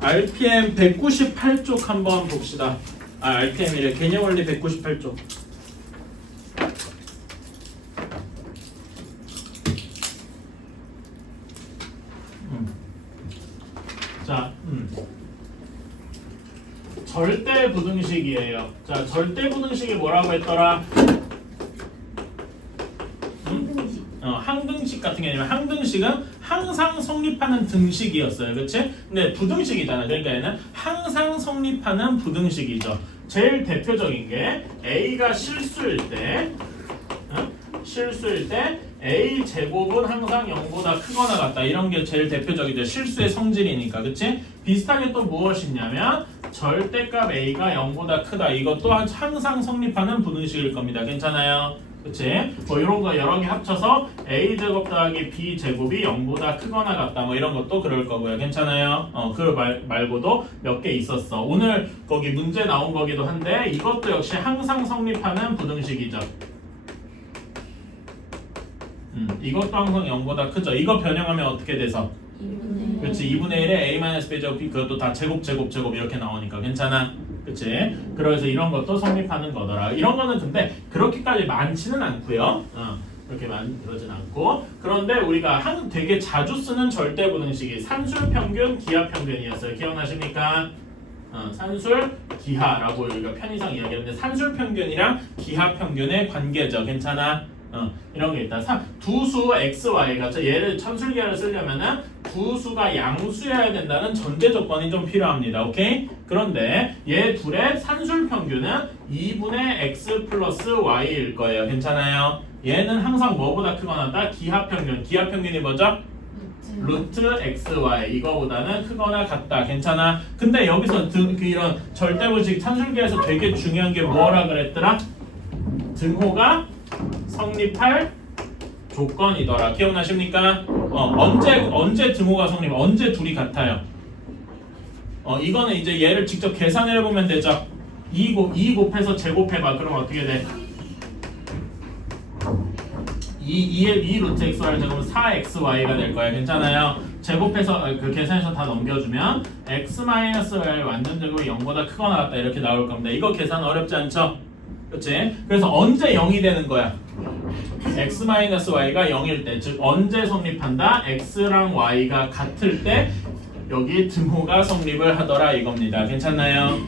RPM 198쪽 한번 봅시다. RPM이래. 개념원리 198쪽. 자, 절대 부등식이에요. 자, 절대 부등식이 뭐라고 했더라? 항등식 같은 게 아니면 항등식은 항상 성립하는 등식이었어요. 그치? 근데 부등식이잖아. 그러니까 얘는 항상 성립하는 부등식이죠. 제일 대표적인 게 A가 실수일 때 A 제곱은 항상 0보다 크거나 같다. 이런 게 제일 대표적이죠. 실수의 성질이니까. 그치? 비슷하게 또 무엇이 있냐면 절대값 A가 0보다 크다. 이것도 항상 성립하는 부등식일 겁니다. 괜찮아요? 그치? 뭐 이런 거 여러 개 합쳐서 A 제곱 더하기 B 제곱이 0보다 크거나 같다. 뭐 이런 것도 그럴 거고요. 괜찮아요? 그 말고도 몇 개 있었어. 오늘 거기 문제 나온 거기도 한데 이것도 역시 항상 성립하는 부등식이죠. 이것도 항상 0보다 크죠. 이거 변형하면 어떻게 돼서? 2분의 그렇지. 2분의 1에 A-B 제곱 B 그것도 다 제곱 이렇게 나오니까 괜찮아. 그치? 그래서 이런 것도 성립하는 거더라. 이런 거는 근데 그렇게까지 많지는 않고요. 그렇게 그러진 않고. 그런데 우리가 되게 자주 쓰는 절대 부등식이 산술 평균, 기하 평균이었어요. 기억나십니까? 산술, 기하라고 우리가 편의상 이야기하는데 산술 평균이랑 기하 평균의 관계죠. 괜찮아? 이런 게 있다. 두 수 x, y가 얘를 천술기하를 쓰려면은 두 수가 양수여야 된다는 전제 조건이 좀 필요합니다. 오케이? 그런데 얘 둘의 산술 평균은 2분의 x 플러스 y일 거예요. 괜찮아요? 얘는 항상 뭐보다 크거나 같다? 기하 평균. 기하 평균이 뭐죠? 루트 xy 이거보다는 크거나 같다. 괜찮아? 근데 여기서 이런 절대분식 산술기에서 되게 중요한 게 뭐라 그랬더라? 등호가 성립할 조건이더라. 기억나십니까? 언제 등호가 언제 둘이 같아요? 이거는 이제 얘를 직접 계산해 보면 되죠. 2 곱해서 제곱해봐. 그럼 어떻게 돼? 2 루트 xy를 제곱하면 4xy가 될 거야. 괜찮아요? 제곱해서 그 계산해서 다 넘겨주면 x-y 완전 제곱이 0보다 크거나 같다. 이렇게 나올 겁니다. 이거 계산 어렵지 않죠? 그치? 그래서 언제 0이 되는 거야? x-y가 0일 때, 즉 언제 성립한다? x랑 y가 같을 때 여기 등호가 성립을 하더라 이겁니다. 괜찮나요?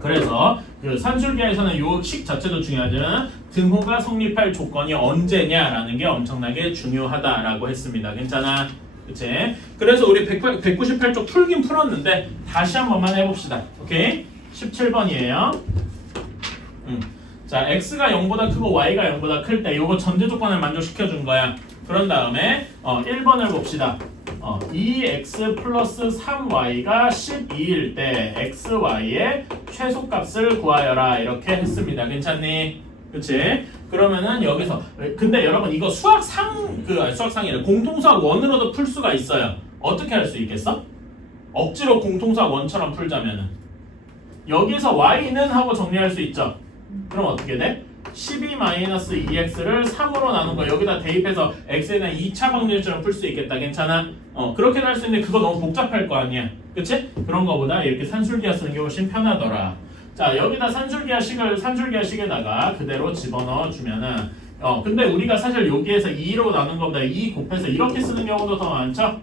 그래서 그 산술기에서는 요 식 자체도 중요하지만 등호가 성립할 조건이 언제냐라는 게 엄청나게 중요하다라고 했습니다. 괜찮아? 그치? 그래서 우리 198쪽 풀긴 풀었는데 다시 한 번만 해봅시다. 오케이? 17번이에요. 자, x가 0보다 크고 y가 0보다 클 때 요거 전제 조건을 만족시켜 준 거야. 그런 다음에 1번을 봅시다. 2x 플러스 3y가 12일 때 xy의 최소값을 구하여라. 이렇게 했습니다. 괜찮니? 그치? 그러면은 여기서 근데 여러분 이거 수학상이래. 공통수학 원으로도 풀 수가 있어요. 어떻게 할 수 있겠어? 억지로 공통수학 원처럼 풀자면은 여기서 y는 하고 정리할 수 있죠. 그럼 어떻게 돼? 12-2x를 3으로 나눈 거 여기다 대입해서 x에 대한 2차 방정식처럼 풀 수 있겠다. 괜찮아? 그렇게 할 수 있는데 그거 너무 복잡할 거 아니야. 그치? 그런 거보다 이렇게 산술기하 쓰는 게 훨씬 편하더라. 자, 여기다 산술기하식에다가 그대로 집어넣어 주면은 근데 우리가 사실 여기에서 2로 나눈 것보다 2 곱해서 이렇게 쓰는 경우도 더 많죠?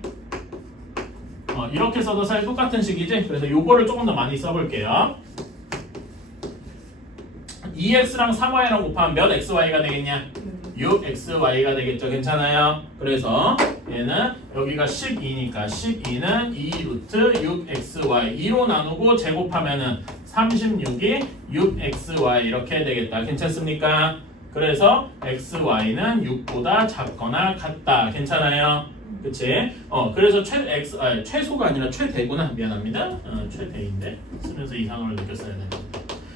이렇게 써도 사실 똑같은 식이지? 그래서 요거를 조금 더 많이 써볼게요. 2x랑 3y랑 곱하면 몇 xy가 되겠냐? 6xy가 되겠죠. 괜찮아요? 그래서 얘는 여기가 12니까 12는 2 루트 6xy 2로 나누고 제곱하면은 36이 6xy 이렇게 되겠다. 괜찮습니까? 그래서 xy는 6보다 작거나 같다. 괜찮아요? 그치? 그래서 최소가 아니라 최대구나. 미안합니다. 최대인데 쓰면서 이상을 느꼈어야 되는데.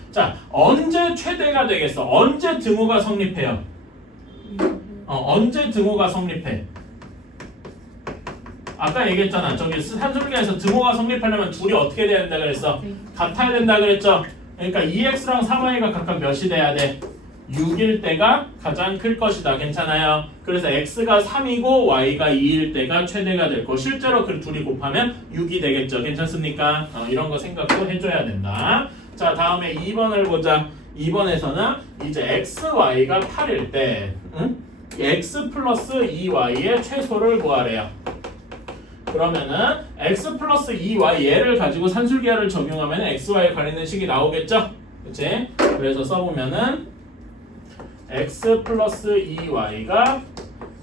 자, 언제 최대가 되겠어? 언제 등호가 성립해요? 언제 등호가 성립해? 아까 얘기했잖아. 저기 산술기에서 등호가 성립하려면 둘이 어떻게 돼야 된다 그랬어? 같아야 된다 그랬죠? 그러니까 2x랑 3y가 각각 몇이 돼야 돼? 6일 때가 가장 클 것이다. 괜찮아요? 그래서 x가 3이고 y가 2일 때가 최대가 될 거. 실제로 그 둘이 곱하면 6이 되겠죠. 괜찮습니까? 이런 거 생각도 해줘야 된다. 자, 다음에 2번을 보자. 2번에서는 이제 x, y가 8일 때 x 플러스 2y의 최소를 구하래요. 그러면은 x 플러스 2y 얘를 가지고 산술기하를 적용하면 x, y에 가리는 식이 나오겠죠? 그치? 그래서 써보면은 x 플러스 2y가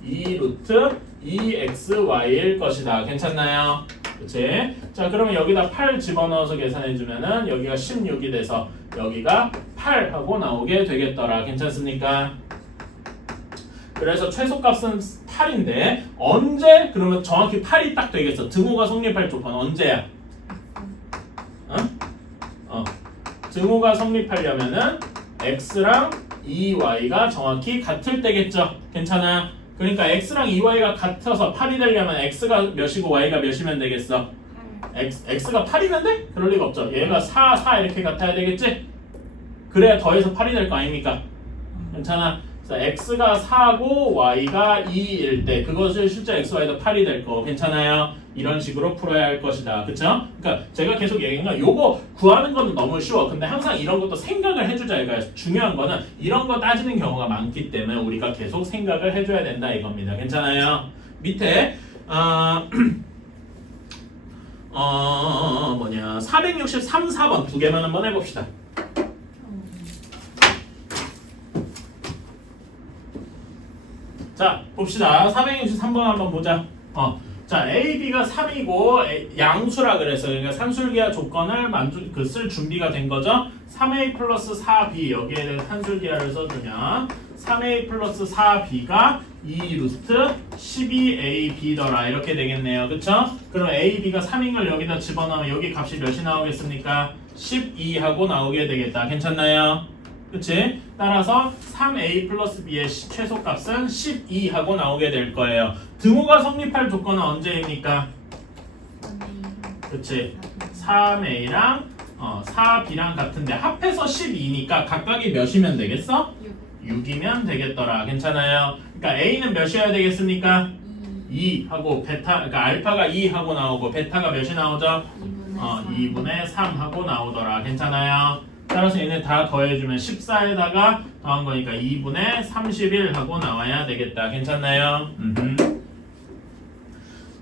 2 루트 2xy일 것이다. 괜찮나요? 그치? 자, 그러면 여기다 8 집어넣어서 계산해주면은 여기가 16이 돼서 여기가 8 하고 나오게 되겠더라. 괜찮습니까? 그래서 최소값은 8인데 언제 그러면 정확히 8이 딱 되겠어. 등호가 성립할 조건 언제야? 등호가 성립하려면은 x랑 2y가 정확히 같을 때겠죠. 괜찮아? 그러니까 x랑 2y가 같아서 8이 되려면 x가 몇이고 y가 몇이면 되겠어? x가 8이면 돼? 그럴 리가 없죠. 얘가 4, 4 이렇게 같아야 되겠지? 그래야 더해서 8이 될 거 아닙니까? 괜찮아? 자, x가 4고 y가 2일 때 그것을 실제 x, y도 8이 될 거. 괜찮아요? 이런 식으로 풀어야 할 것이다. 그쵸? 그러니까 제가 계속 얘기한 건 요거 구하는 건 너무 쉬워. 근데 항상 이런 것도 생각을 해주자. 그러니까 중요한 거는 이런 거 따지는 경우가 많기 때문에 우리가 계속 생각을 해줘야 된다 이겁니다. 괜찮아요? 밑에 463, 4번 두 개만 한번 해봅시다. 자, 봅시다. 463번 한번 보자. 자, A, B가 3이고 양수라 그래서 그러니까 산술기하 조건을 쓸 준비가 된 거죠. 3A 플러스 4B 여기에 대해 산술기하를 써주면 3A 플러스 4B가 2 루트 12AB더라 이렇게 되겠네요. 그쵸? 그럼 A, B가 3인 걸 여기다 집어넣으면 여기 값이 몇이 나오겠습니까? 12하고 나오게 되겠다. 괜찮나요? 그치? 따라서 3a 플러스 b의 최소값은 12하고 나오게 될 거예요. 등호가 성립할 조건은 언제입니까? 그치? 3a랑 4b랑 같은데 합해서 12니까 각각이 몇이면 되겠어? 6이면 되겠더라. 괜찮아요? 그러니까 a는 몇이어야 되겠습니까? 2 하고 베타, 그러니까 알파가 2 하고 나오고 베타가 몇이 나오죠? 2분의 3 하고 나오더라. 괜찮아요? 따라서 얘네 다 더해주면 14에다가 더한 거니까 2분의 31 하고 나와야 되겠다. 괜찮나요?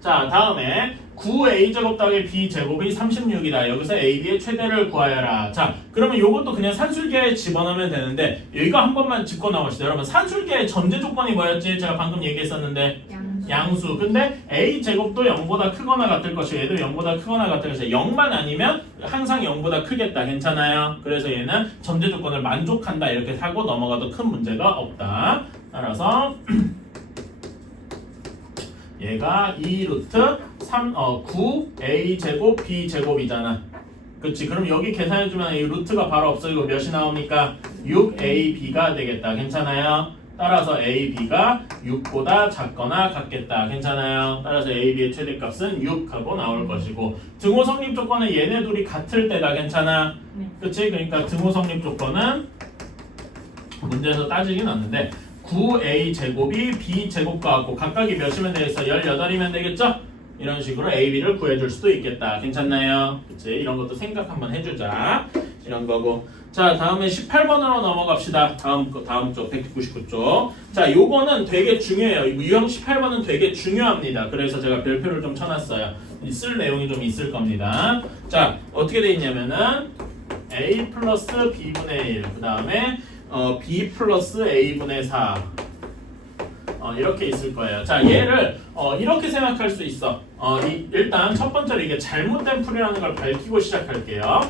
자, 다음에 9a제곱 더하기 b제곱이 36이다. 여기서 ab의 최대를 구하여라. 자, 그러면 이것도 그냥 산술기하에 집어넣으면 되는데 이거 한 번만 짚고 나옵시다. 여러분 산술기하의 전제 조건이 뭐였지? 제가 방금 얘기했었는데 양수. 근데 a제곱도 0보다 크거나 같을 것이고 얘도 0보다 크거나 같을 것이고 0만 아니면 항상 0보다 크겠다. 괜찮아요? 그래서 얘는 전제 조건을 만족한다. 이렇게 하고 넘어가도 큰 문제가 없다. 따라서 얘가 2 루트 9a제곱 b제곱이잖아. 그치? 그럼 여기 계산해주면 이 루트가 바로 없어지고 몇이 나옵니까? 6ab가 되겠다. 괜찮아요? 따라서 AB가 6보다 작거나 같겠다. 괜찮아요? 따라서 AB의 최대값은 6하고 나올 것이고 등호 성립 조건은 얘네 둘이 같을 때다. 괜찮아? 그치? 그러니까 등호 성립 조건은 문제에서 따지긴 않는데 9a제곱이 b제곱과 같고 각각이 몇이면 되겠어? 18이면 되겠죠? 이런 식으로 AB를 구해줄 수도 있겠다. 괜찮나요? 그치? 이런 것도 생각 한번 해주자. 이런 거고 자, 다음에 18번으로 넘어갑시다. 다음 쪽 199쪽. 자, 요거는 되게 중요해요. 유형 18번은 되게 중요합니다. 그래서 제가 별표를 좀 쳐놨어요. 쓸 내용이 좀 있을 겁니다. 자, 어떻게 돼 있냐면은 a 플러스 b분의 1, 그 다음에 b 플러스 a분의 4 이렇게 있을 거예요. 자, 얘를 이렇게 생각할 수 있어. 일단 첫 번째로 이게 잘못된 풀이라는 걸 밝히고 시작할게요.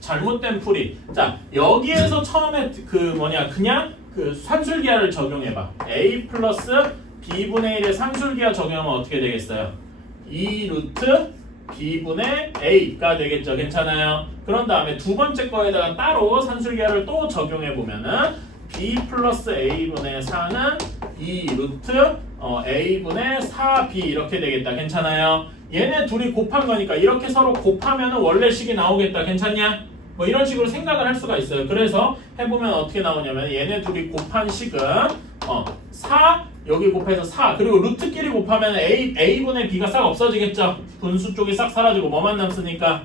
잘못된 풀이. 자, 여기에서 처음에 그냥 산술기하를 적용해봐. a 플러스 b분의 1의 산술기하 적용하면 어떻게 되겠어요? 2 루트 b분의 a가 되겠죠. 괜찮아요? 그런 다음에 두 번째 거에다가 따로 산술기하를 또 적용해보면은 b 플러스 a분의 4는 2 루트 a분의 4b 이렇게 되겠다. 괜찮아요? 얘네 둘이 곱한 거니까 이렇게 서로 곱하면 원래 식이 나오겠다. 괜찮냐? 뭐 이런 식으로 생각을 할 수가 있어요. 그래서 해보면 어떻게 나오냐면 얘네 둘이 곱한 식은 4 여기 곱해서 4 그리고 루트끼리 곱하면 A분의 B가 싹 없어지겠죠. 분수 쪽이 싹 사라지고 뭐만 남습니까?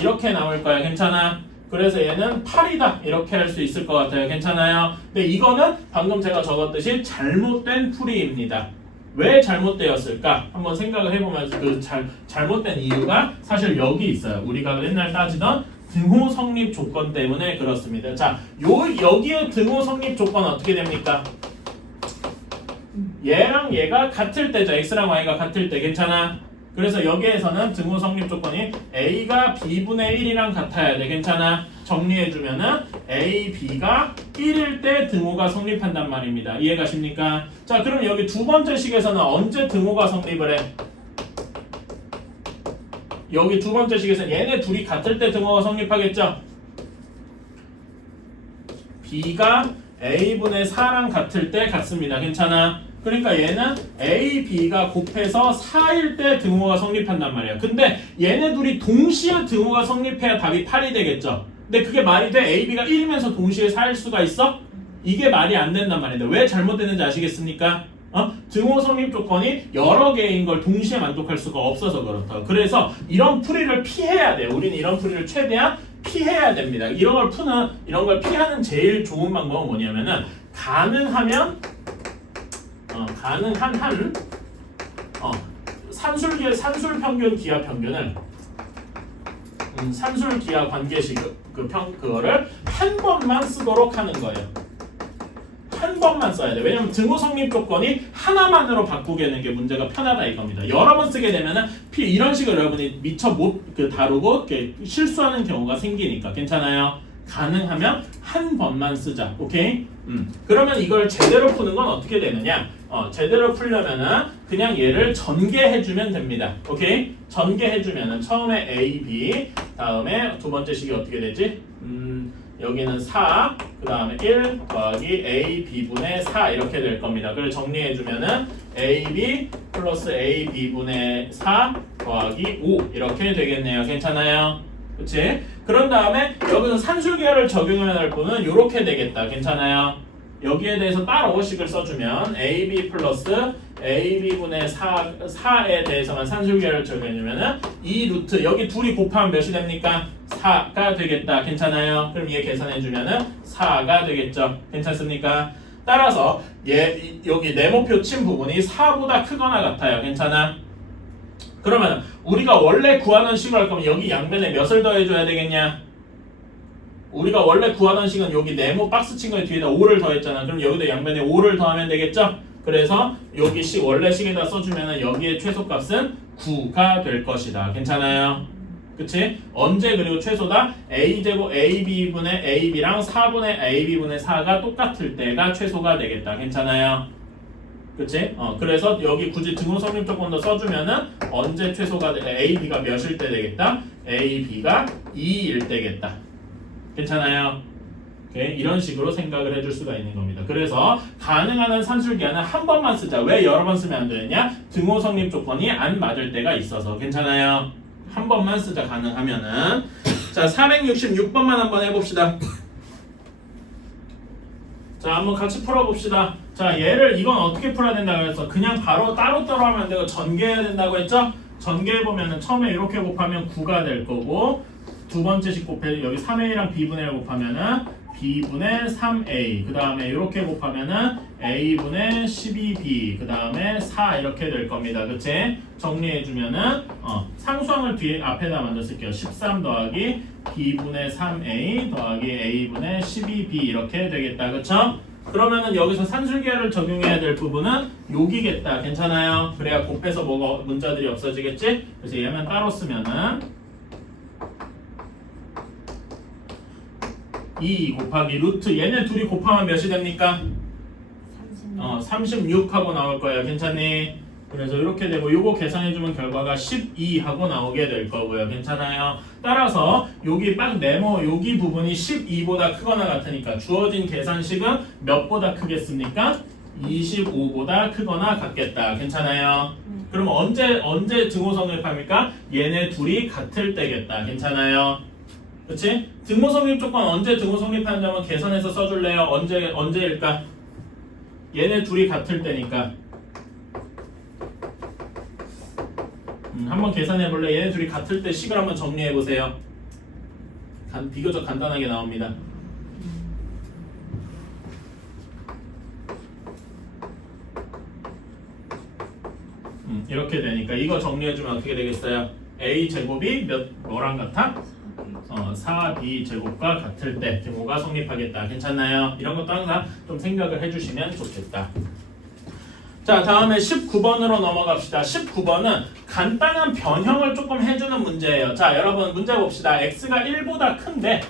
이렇게 나올 거야. 괜찮아? 그래서 얘는 8이다 이렇게 할 수 있을 것 같아요. 괜찮아요? 근데 이거는 방금 제가 적었듯이 잘못된 풀이입니다. 왜 잘못되었을까? 한번 생각을 해보면서 그 잘못된 이유가 사실 여기 있어요. 우리가 맨날 따지던 등호 성립 조건 때문에 그렇습니다. 자, 여기에 등호 성립 조건 어떻게 됩니까? 얘랑 얘가 같을 때죠. x랑 y가 같을 때. 괜찮아? 그래서 여기에서는 등호 성립 조건이 a가 b분의 1이랑 같아야 돼. 괜찮아? 정리해주면은 a, b가 1일 때 등호가 성립한단 말입니다. 이해가십니까? 자, 그럼 여기 두 번째 식에서는 언제 등호가 성립을 해? 여기 두 번째 식에서는 얘네 둘이 같을 때 등호가 성립하겠죠? b가 a분의 4랑 같을 때 같습니다. 괜찮아? 그러니까 얘는 A, B가 곱해서 4일 때 등호가 성립한단 말이야. 근데 얘네 둘이 동시에 등호가 성립해야 답이 8이 되겠죠. 근데 그게 말이 돼? A, B가 1이면서 동시에 4일 수가 있어? 이게 말이 안 된단 말인데 왜 잘못됐는지 아시겠습니까? 등호 성립 조건이 여러 개인 걸 동시에 만족할 수가 없어서 그렇다. 그래서 이런 풀이를 피해야 돼. 우리는 이런 풀이를 최대한 피해야 됩니다. 이런 걸 피하는 제일 좋은 방법은 뭐냐면은 가능한 한 산술 평균 기하 평균을 산술 기하 관계식 그거를 한 번만 쓰도록 하는 거예요. 한 번만 써야 돼. 왜냐면 등호 성립 조건이 하나만으로 바꾸게 되는 게 문제가 편하다 이겁니다. 여러 번 쓰게 되면은 이런 식으로 여러분이 미처 못 다루고 실수하는 경우가 생기니까. 괜찮아요? 가능하면 한 번만 쓰자. 오케이? 그러면 이걸 제대로 푸는 건 어떻게 되느냐? 제대로 풀려면은 그냥 얘를 전개해주면 됩니다. 오케이? 전개해주면은 처음에 A, B, 다음에 두 번째 식이 어떻게 되지? 여기는 4, 그 다음에 1 더하기 A, B분의 4 이렇게 될 겁니다. 그래서 정리해주면은 AB 플러스 A, B분의 4 더하기 5 이렇게 되겠네요. 괜찮아요? 그치? 그런 다음에 여기서 산술계열을 적용해야 할 부분은 이렇게 되겠다. 괜찮아요? 여기에 대해서 따로 식을 써주면 AB 플러스 AB분의 4에 대해서만 산술계열을 적용해주면은 이 루트 여기 둘이 곱하면 몇이 됩니까? 4가 되겠다. 괜찮아요? 그럼 얘 계산해주면은 4가 되겠죠. 괜찮습니까? 따라서 여기 네모표 친 부분이 4보다 크거나 같아요. 괜찮아? 그러면 우리가 원래 구하던 식을 할 거면 여기 양변에 몇을 더해줘야 되겠냐? 우리가 원래 구하던 식은 여기 네모 박스 친 거에 뒤에다 5를 더했잖아. 그럼 여기도 양변에 5를 더하면 되겠죠? 그래서 여기 원래 식에다 써주면은 여기의 최소값은 9가 될 것이다. 괜찮아요? 그치? 언제 그리고 최소다? a제곱 ab분의 ab랑 4분의 ab분의 4가 똑같을 때가 최소가 되겠다. 괜찮아요? 그치? 그래서 여기 굳이 등호 성립 조건도 써주면은 언제 최소가 ab가 몇일 때 되겠다? ab가 2일 때겠다. 괜찮아요? 오케이? 이런 식으로 생각을 해줄 수가 있는 겁니다. 그래서 가능한 한 산술기하는 한 번만 쓰자. 왜 여러 번 쓰면 안 되느냐? 등호 성립 조건이 안 맞을 때가 있어서. 괜찮아요? 한 번만 쓰자. 가능하면은. 자, 466번만 한번 해봅시다. 자, 한번 같이 풀어봅시다. 자, 이건 어떻게 풀어야 된다고 해서 그냥 바로 따로따로 하면 안 되고 전개해야 된다고 했죠? 전개해보면은 처음에 이렇게 곱하면 9가 될 거고 두 번째씩 곱해 여기 3a랑 b분의 1 곱하면은 b분의 3a 그 다음에 이렇게 곱하면은 a분의 12b 그 다음에 4 이렇게 될 겁니다. 그치? 정리해주면은 상수항을 뒤에 앞에다 먼저 쓸게요. 13 더하기 b분의 3a 더하기 a분의 12b 이렇게 되겠다. 그쵸? 그러면은 여기서 산술계열을 적용해야 될 부분은 여기겠다. 괜찮아요? 그래야 곱해서 뭐가 문자들이 없어지겠지? 그래서 얘만 따로 쓰면은 2 곱하기 루트 얘네 둘이 곱하면 몇이 됩니까? 36하고 나올 거예요. 괜찮니? 그래서 이렇게 되고 요거 계산해주면 결과가 12 하고 나오게 될 거고요. 괜찮아요? 따라서 여기 빡 네모 여기 부분이 12보다 크거나 같으니까 주어진 계산식은 몇보다 크겠습니까? 25보다 크거나 같겠다. 괜찮아요? 그럼 언제 등호 성립합니까? 얘네 둘이 같을 때겠다. 괜찮아요? 그치? 등호 성립 조건 언제 등호 성립하는지 한번 계산해서 써줄래요? 언제일까? 얘네 둘이 같을 때니까. 한번 계산해볼래? 얘네 둘이 같을 때 식을 한번 정리해보세요. 비교적 간단하게 나옵니다. 이렇게 되니까 이거 정리해주면 어떻게 되겠어요? a제곱이 뭐랑 같아? 4b제곱과 같을 때 등호가 성립하겠다. 괜찮나요? 이런 것도 항상 좀 생각을 해주시면 좋겠다. 자, 다음에 19번으로 넘어갑시다. 19번은 간단한 변형을 조금 해주는 문제예요. 자, 여러분 문제 봅시다. x가 1보다 큰데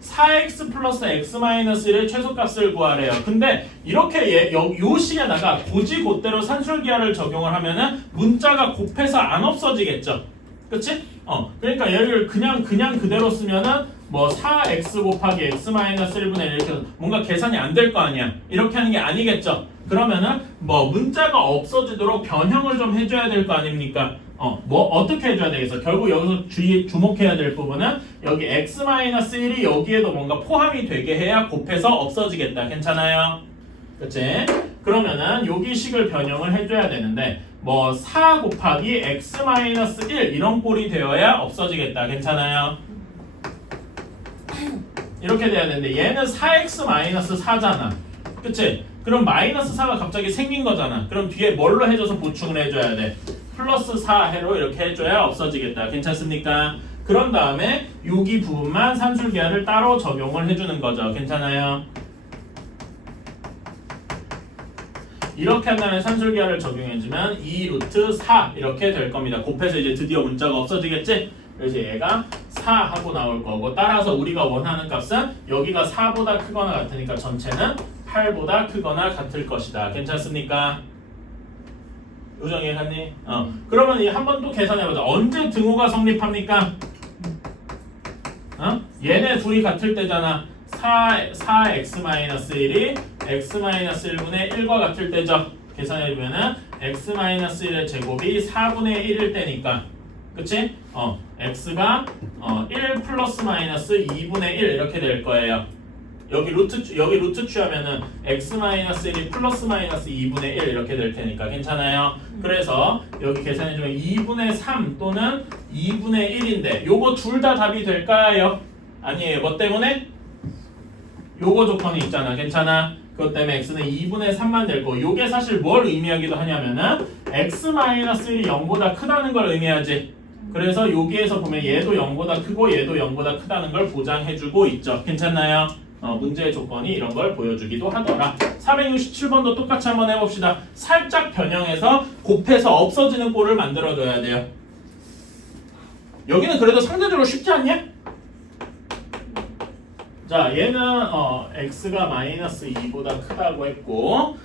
4x 플러스 x 마이너스 1의 최소값을 구하래요. 근데 이렇게 요 식에다가 고지고대로 산술기하를 적용을 하면은 문자가 곱해서 안 없어지겠죠. 그치? 그러니까 얘를 그냥 그대로 쓰면은 뭐 4x 곱하기 x 마이너스 1분의 1 이렇게 뭔가 계산이 안 될 거 아니야. 이렇게 하는 게 아니겠죠. 그러면은 뭐 문자가 없어지도록 변형을 좀 해줘야 될 거 아닙니까? 뭐 어떻게 해줘야 되겠어? 결국 여기서 주목해야 될 부분은 여기 x 마이너스 1이 여기에도 뭔가 포함이 되게 해야 곱해서 없어지겠다. 괜찮아요? 그치? 그러면은 여기 식을 변형을 해줘야 되는데 뭐 4 곱하기 x 마이너스 1 이런 꼴이 되어야 없어지겠다. 괜찮아요? 이렇게 돼야 되는데 얘는 4x 마이너스 4잖아. 그치? 그럼 마이너스 4가 갑자기 생긴 거잖아. 그럼 뒤에 뭘로 해줘서 보충을 해줘야 돼? 플러스 4해로 이렇게 해줘야 없어지겠다. 괜찮습니까? 그런 다음에 여기 부분만 산술기하를 따로 적용을 해주는 거죠. 괜찮아요? 이렇게 한 다음에 산술기하를 적용해주면 2루트 4 이렇게 될 겁니다. 곱해서 이제 드디어 문자가 없어지겠지? 그래서 얘가 4 하고 나올 거고 따라서 우리가 원하는 값은 여기가 4보다 크거나 같으니까 전체는 8보다 크거나 같을 것이다. 괜찮습니까? 요정이 했니? 그러면 한 번 또 계산해보자. 언제 등호가 성립합니까? 얘네 둘이 같을 때잖아. 4x-1이 x-1분의 1과 같을 때죠. 계산해보면은 x-1의 제곱이 4분의 1일 때니까. 그치? x가 1 플러스 마이너스 2분의 1 이렇게 될 거예요. 여기 루트 취하면은 x-1이 플러스 마이너스 2분의 1 이렇게 될 테니까 괜찮아요? 그래서 여기 계산해주면 2분의 3 또는 2분의 1인데 요거 둘 다 답이 될까요? 아니에요. 뭐 때문에? 요거 조건이 있잖아. 괜찮아? 그것 때문에 x는 2분의 3만 될 거고 요게 사실 뭘 의미하기도 하냐면은 x-1이 0보다 크다는 걸 의미하지. 그래서 여기에서 보면 얘도 0보다 크고 얘도 0보다 크다는 걸 보장해주고 있죠. 괜찮나요? 문제의 조건이 이런 걸 보여주기도 하더라. 467번도 똑같이 한번 해봅시다. 살짝 변형해서 곱해서 없어지는 꼴을 만들어줘야 돼요. 여기는 그래도 상대적으로 쉽지 않냐? 자, 얘는 x가 마이너스 2보다 크다고 했고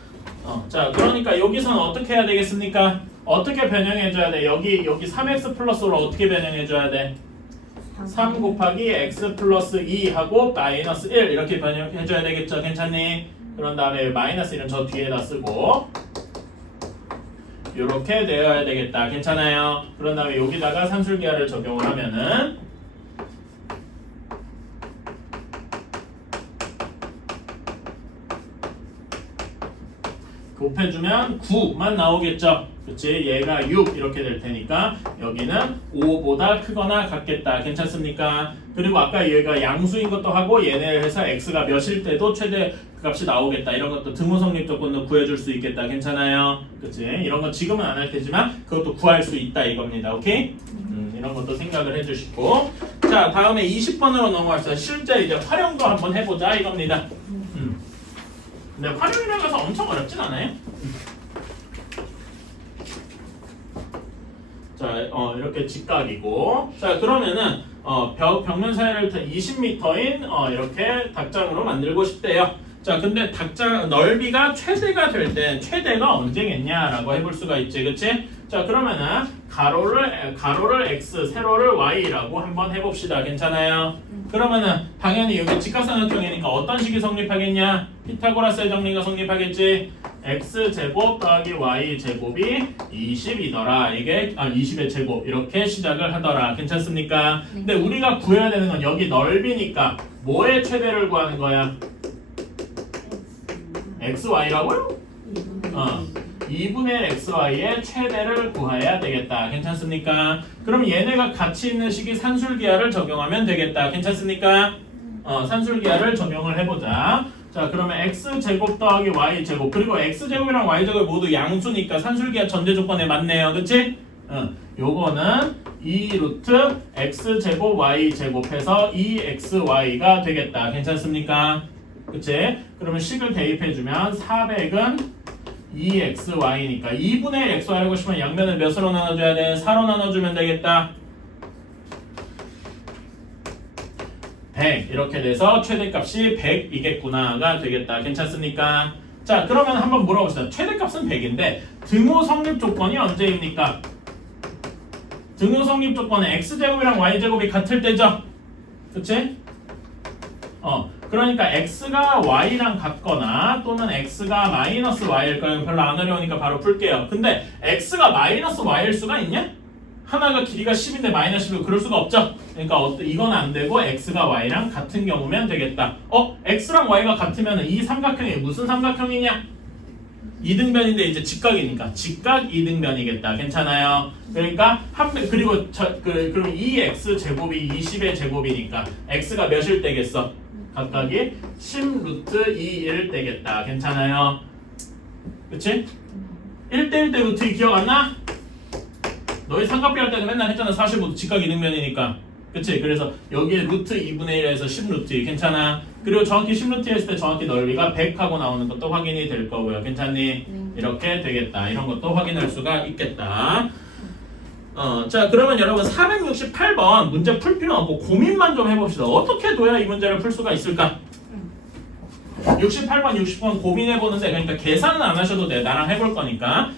자, 그러니까 여기서는 어떻게 해야 되겠습니까? 어떻게 변형해줘야 돼? 여기 3x 플러스로 어떻게 변형해줘야 돼? 3 곱하기 x 플러스 2 하고 마이너스 1 이렇게 변형해줘야 되겠죠? 괜찮니? 그런 다음에 마이너스 1은 저 뒤에다 쓰고 이렇게 되어야 되겠다. 괜찮아요? 그런 다음에 여기다가 산술기하를 적용을 하면은 곱해주면 9만 나오겠죠? 그치? 얘가 6 이렇게 될 테니까 여기는 5보다 크거나 같겠다. 괜찮습니까? 그리고 아까 얘가 양수인 것도 하고 얘네를 해서 x가 몇일 때도 최대 값이 나오겠다. 이런 것도 등호 성립 조건도 구해줄 수 있겠다. 괜찮아요? 그치? 이런 건 지금은 안 할 테지만 그것도 구할 수 있다 이겁니다. 오케이? 이런 것도 생각을 해주시고 자, 다음에 20번으로 넘어갈게요. 실제 이제 활용도 한번 해보자 이겁니다. 근데 활용이라고 해서 엄청 어렵진 않아요. 자, 이렇게 직각이고 자, 그러면은 벽면 사이를 20m인 이렇게 닭장으로 만들고 싶대요. 자, 근데 닭장 넓이가 최대가 될 때 최대가 언제겠냐라고 해볼 수가 있지, 그치? 자, 그러면은 가로를 x, 세로를 y라고 한번 해봅시다. 괜찮아요? 그러면은 당연히 여기 직각삼각형이니까 어떤 식이 성립하겠냐? 피타고라스의 정리가 성립하겠지. x제곱 더하기 y제곱이 20이더라. 이게 20의 제곱 이렇게 시작을 하더라. 괜찮습니까? 근데 우리가 구해야 되는 건 여기 넓이니까 뭐의 최대를 구하는 거야? xy라고요? 2분의 xy의 최대를 구해야 되겠다. 괜찮습니까? 그럼 얘네가 같이 있는 식이 산술기하를 적용하면 되겠다. 괜찮습니까? 산술기하를 적용을 해보자. 자, 그러면 x제곱 더하기 y제곱, 그리고 x제곱이랑 y제곱이 모두 양수니까 산술기하 전제 조건에 맞네요. 그치? 요거는 2루트 x제곱 y제곱 해서 2xy가 되겠다. 괜찮습니까? 그치? 그러면 식을 대입해주면 400은 2xy니까 2분의 1 xy 하고 싶으면 양면을 몇으로 나눠줘야 돼? 4로 나눠주면 되겠다. 100 이렇게 돼서 최대값이 100이겠구나가 되겠다. 괜찮습니까? 자, 그러면 한번 물어봅시다. 최대값은 100인데 등호 성립 조건이 언제입니까? 등호 성립 조건은 x제곱이랑 y제곱이 같을 때죠? 그치? 그러니까 x가 y랑 같거나 또는 x가 마이너스 y일 거예요. 별로 안 어려우니까 바로 풀게요. 근데 x가 마이너스 y일 수가 있냐? 하나가 길이가 10인데 마이너스 10이고 그럴 수가 없죠? 그러니까 이건 안 되고 x가 y랑 같은 경우면 되겠다. x랑 y가 같으면 이 삼각형이 무슨 삼각형이냐? 이등변인데 이제 직각이니까 직각 이등변이겠다. 괜찮아요? 그러니까 그리고 그럼 2x 제곱이 20의 제곱이니까 x가 몇일 때겠어? 각각이 10루트 2일 때겠다. 괜찮아요? 그치? 1대1 때 루트 2 기억 안 나? 너희 삼각비 할 때는 맨날 했잖아. 45도 직각 이등변이니까. 그치? 그래서 여기에 루트 2분의 1에서 10루트 2 괜찮아? 그리고 정확히 10루트 했을 때 정확히 넓이가 100하고 나오는 것도 확인이 될 거고요. 괜찮니? 이렇게 되겠다. 이런 것도 확인할 수가 있겠다. 자, 그러면 여러분 468번 문제 풀 필요는 없고 고민만 좀 해봅시다. 어떻게 둬야 이 문제를 풀 수가 있을까? 68번, 60번 고민해보는데 그러니까 계산은 안 하셔도 돼. 나랑 해볼 거니까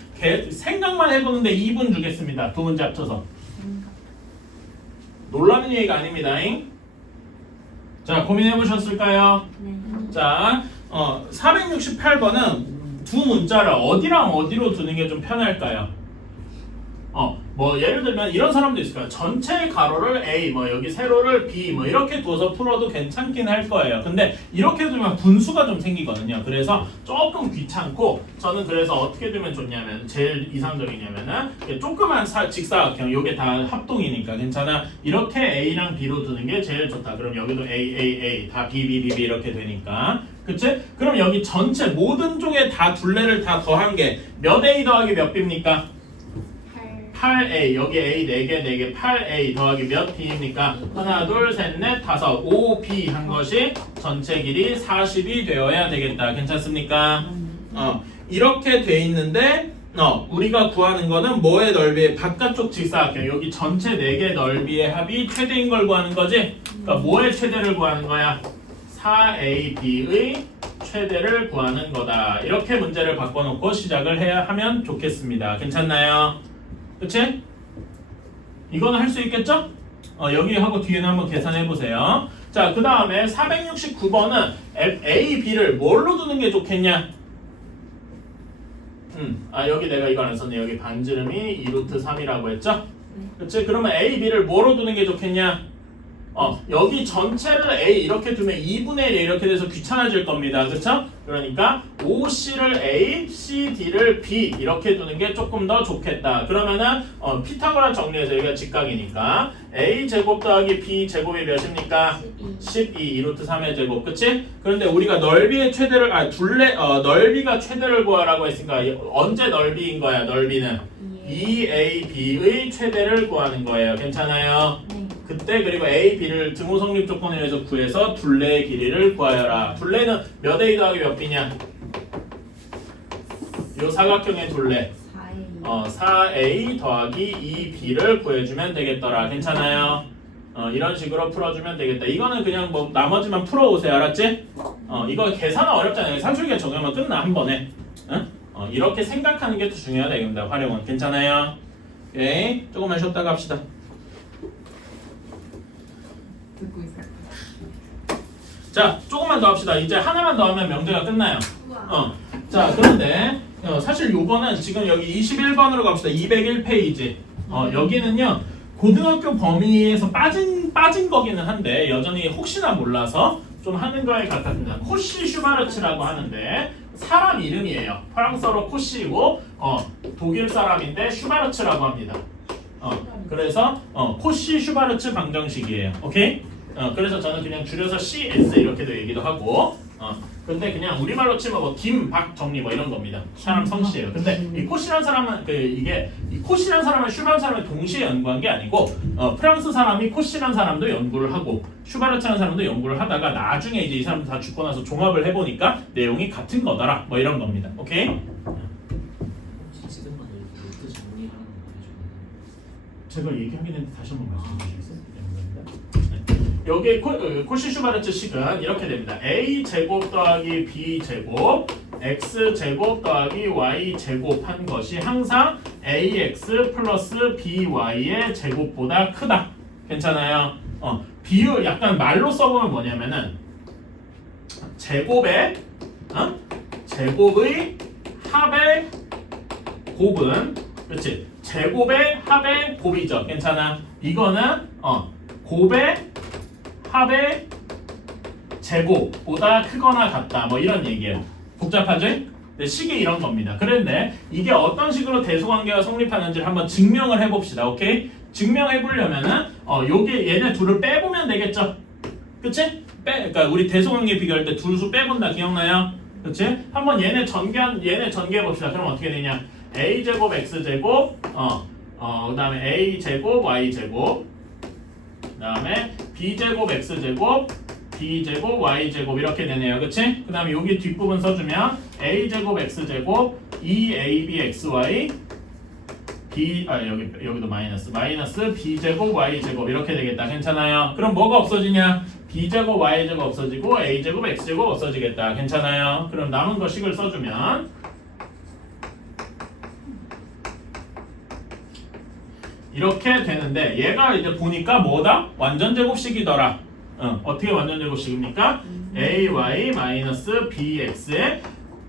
생각만 해보는데 2분 주겠습니다. 두 문제 합쳐서. 놀라는 얘기가 아닙니다잉. 자, 고민해보셨을까요? 네. 자, 468번은 두 문자를 어디랑 어디로 두는 게 좀 편할까요? 뭐 예를 들면 이런 사람도 있을 거예요. 전체 가로를 A, 뭐 여기 세로를 B, 뭐 이렇게 둬서 풀어도 괜찮긴 할 거예요. 근데 이렇게 두면 분수가 좀 생기거든요. 그래서 조금 귀찮고 저는 그래서 어떻게 두면 좋냐면 제일 이상적이냐면은 조그만 직사각형, 요게 다 합동이니까 괜찮아. 이렇게 A랑 B로 두는 게 제일 좋다. 그럼 여기도 A 다 B 이렇게 되니까. 그치? 그럼 여기 전체 모든 쪽에 다 둘레를 다 더한 게 몇 A 더하기 몇 B입니까? 8A, 여기 A 4개 8A 더하기 몇 B입니까? 하나, 둘, 셋, 넷, 다섯, 5B 한 것이 전체 길이 40이 되어야 되겠다. 괜찮습니까? 이렇게 돼 있는데 우리가 구하는 거는 뭐의 넓이? 바깥쪽 직사각형, 여기 전체 4개 넓이의 합이 최대인 걸 구하는 거지? 그러니까 뭐의 최대를 구하는 거야? 4AB의 최대를 구하는 거다. 이렇게 문제를 바꿔놓고 시작을 하면 좋겠습니다. 괜찮나요? 그치? 이거는 할 수 있겠죠? 여기 하고 뒤에는 한번 계산해 보세요. 자, 그 다음에 469번은 A, B를 뭘로 두는 게 좋겠냐? 여기 내가 이거 안 썼네. 여기 반지름이 2루트 3이라고 했죠? 그치? 그러면 A, B를 뭐로 두는 게 좋겠냐? 여기 전체를 A 이렇게 두면 2분의 1 이렇게 돼서 귀찮아질 겁니다. 그쵸? 그러니까 OC를 A, CD를 B 이렇게 두는 게 조금 더 좋겠다. 그러면은 피타고라 정리해서 여기가 직각이니까 A 제곱 더하기 B 제곱이 몇입니까? 12 2루트 3의 제곱. 그치? 그런데 우리가 넓이의 최대를 넓이가 최대를 구하라고 했으니까 언제 넓이인 거야? 넓이는 2AB의 최대를 구하는 거예요. 괜찮아요? 그때 그리고 A, B를 등호 성립 조건에 의해서 구해서 둘레의 길이를 구하여라. 둘레는 몇 A 더하기 몇 B냐? 요 사각형의 둘레 4A 더하기 2B를 구해주면 되겠더라. 괜찮아요? 이런 식으로 풀어주면 되겠다. 이거는 그냥 뭐 나머지만 풀어오세요. 알았지? 이거 계산은 어렵잖아요. 산술기하 적용하면 끝나 한 번에. 응? 이렇게 생각하는 게 더 중요하다 이겁니다. 활용은. 괜찮아요? 오케이. 조금만 쉬었다가 합시다. 듣고 있어요. 자, 조금만 더 합시다. 이제 하나만 더 하면 명제가 끝나요. 자, 그런데 사실 요거는 지금 여기 21번으로 갑시다. 201페이지. 여기는요. 고등학교 범위에서 빠진 거기는 한데 여전히 혹시나 몰라서 좀 하는 거에 가깝습니다. 코시 슈바르츠라고 하는데 사람 이름이에요. 프랑스어로 코시고 독일 사람인데 슈바르츠라고 합니다. 그래서 코시 슈바르츠 방정식이에요. 오케이? 그래서 저는 그냥 줄여서 CS 이렇게도 얘기도 하고 근데 그냥 우리말로 치면 뭐 김, 박, 정리 뭐 이런 겁니다. 사람 성씨예요. 근데 이 코시란 사람은 이 코시란 사람은 슈바르 사람을 동시에 연구한 게 아니고 프랑스 사람이 코시란 사람도 연구를 하고 슈바르츠라는 사람도 연구를 하다가 나중에 이제 이 사람들 다 죽고 나서 종합을 해보니까 내용이 같은 거더라. 뭐 이런 겁니다. 오케이? 지금 말해 그 정리하는 거 제가 얘기하긴 했는데 다시 한번 말씀해 주시겠어요? 여기 코시 슈바르츠 식은 이렇게 됩니다. a 제곱 더하기 b 제곱 x 제곱 더하기 y 제곱 한 것이 항상 ax 플러스 by의 제곱보다 크다. 괜찮아요? 비율 약간 말로 써보면 뭐냐면은 제곱의 합의 곱은 그렇지? 제곱의 합의 곱이죠. 괜찮아? 이거는 곱의 합의 제곱보다 크거나 같다. 뭐 이런 얘기예요. 복잡하죠? 네, 식이 이런 겁니다. 그런데 이게 어떤 식으로 대소관계가 성립하는지를 한번 증명을 해봅시다. 오케이? 증명해 보려면은 요게 얘네 둘을 빼보면 되겠죠? 그치? 그러니까 우리 대소관계 비교할 때 둘 수 빼본다. 기억나요? 그치? 한번 얘네 전개해 봅시다. 그럼 어떻게 되냐? a 제곱 x 제곱 그다음에 a 제곱 y 제곱 그다음에 b제곱 x제곱 b제곱 y제곱 이렇게 되네요. 그치? 그 다음에 여기 뒷부분 써주면 a제곱 x제곱 2abxy 여기도 마이너스 b제곱 y제곱 이렇게 되겠다. 괜찮아요? 그럼 뭐가 없어지냐? b제곱 y제곱 없어지고 a제곱 x제곱 없어지겠다. 괜찮아요? 그럼 남은 거 식을 써주면 이렇게 되는데 얘가 이제 보니까 뭐다? 완전 제곱식이더라. 어떻게 완전 제곱식입니까? ay-bx의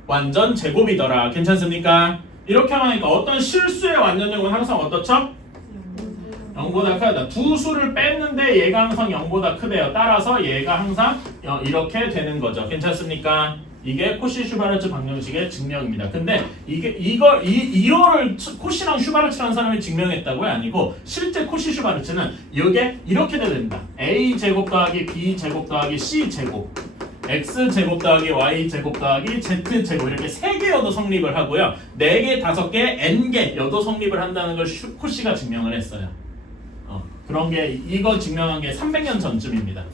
완전 제곱이더라. 괜찮습니까? 이렇게 하니까 어떤 실수의 완전 제곱은 항상 어떻죠? 0보다 크다. 두 수를 뺐는데 얘가 항상 0보다 크대요. 따라서 얘가 항상 이렇게 되는 거죠. 괜찮습니까? 이게 코시 슈바르츠 방정식의 증명입니다. 근데 이거를 코시랑 슈바르츠라는 사람이 증명했다고요? 아니고 실제 코시 슈바르츠는 이게 이렇게 됩니다. a 제곱 더하기 b 제곱 더하기 c 제곱 x 제곱 더하기 y 제곱 더하기 z 제곱 이렇게 3개여도 성립을 하고요. 4개, 5개, n개 여도 성립을 한다는 걸 코시가 증명을 했어요. 그런 게 이거 증명한 게 300년 전쯤입니다.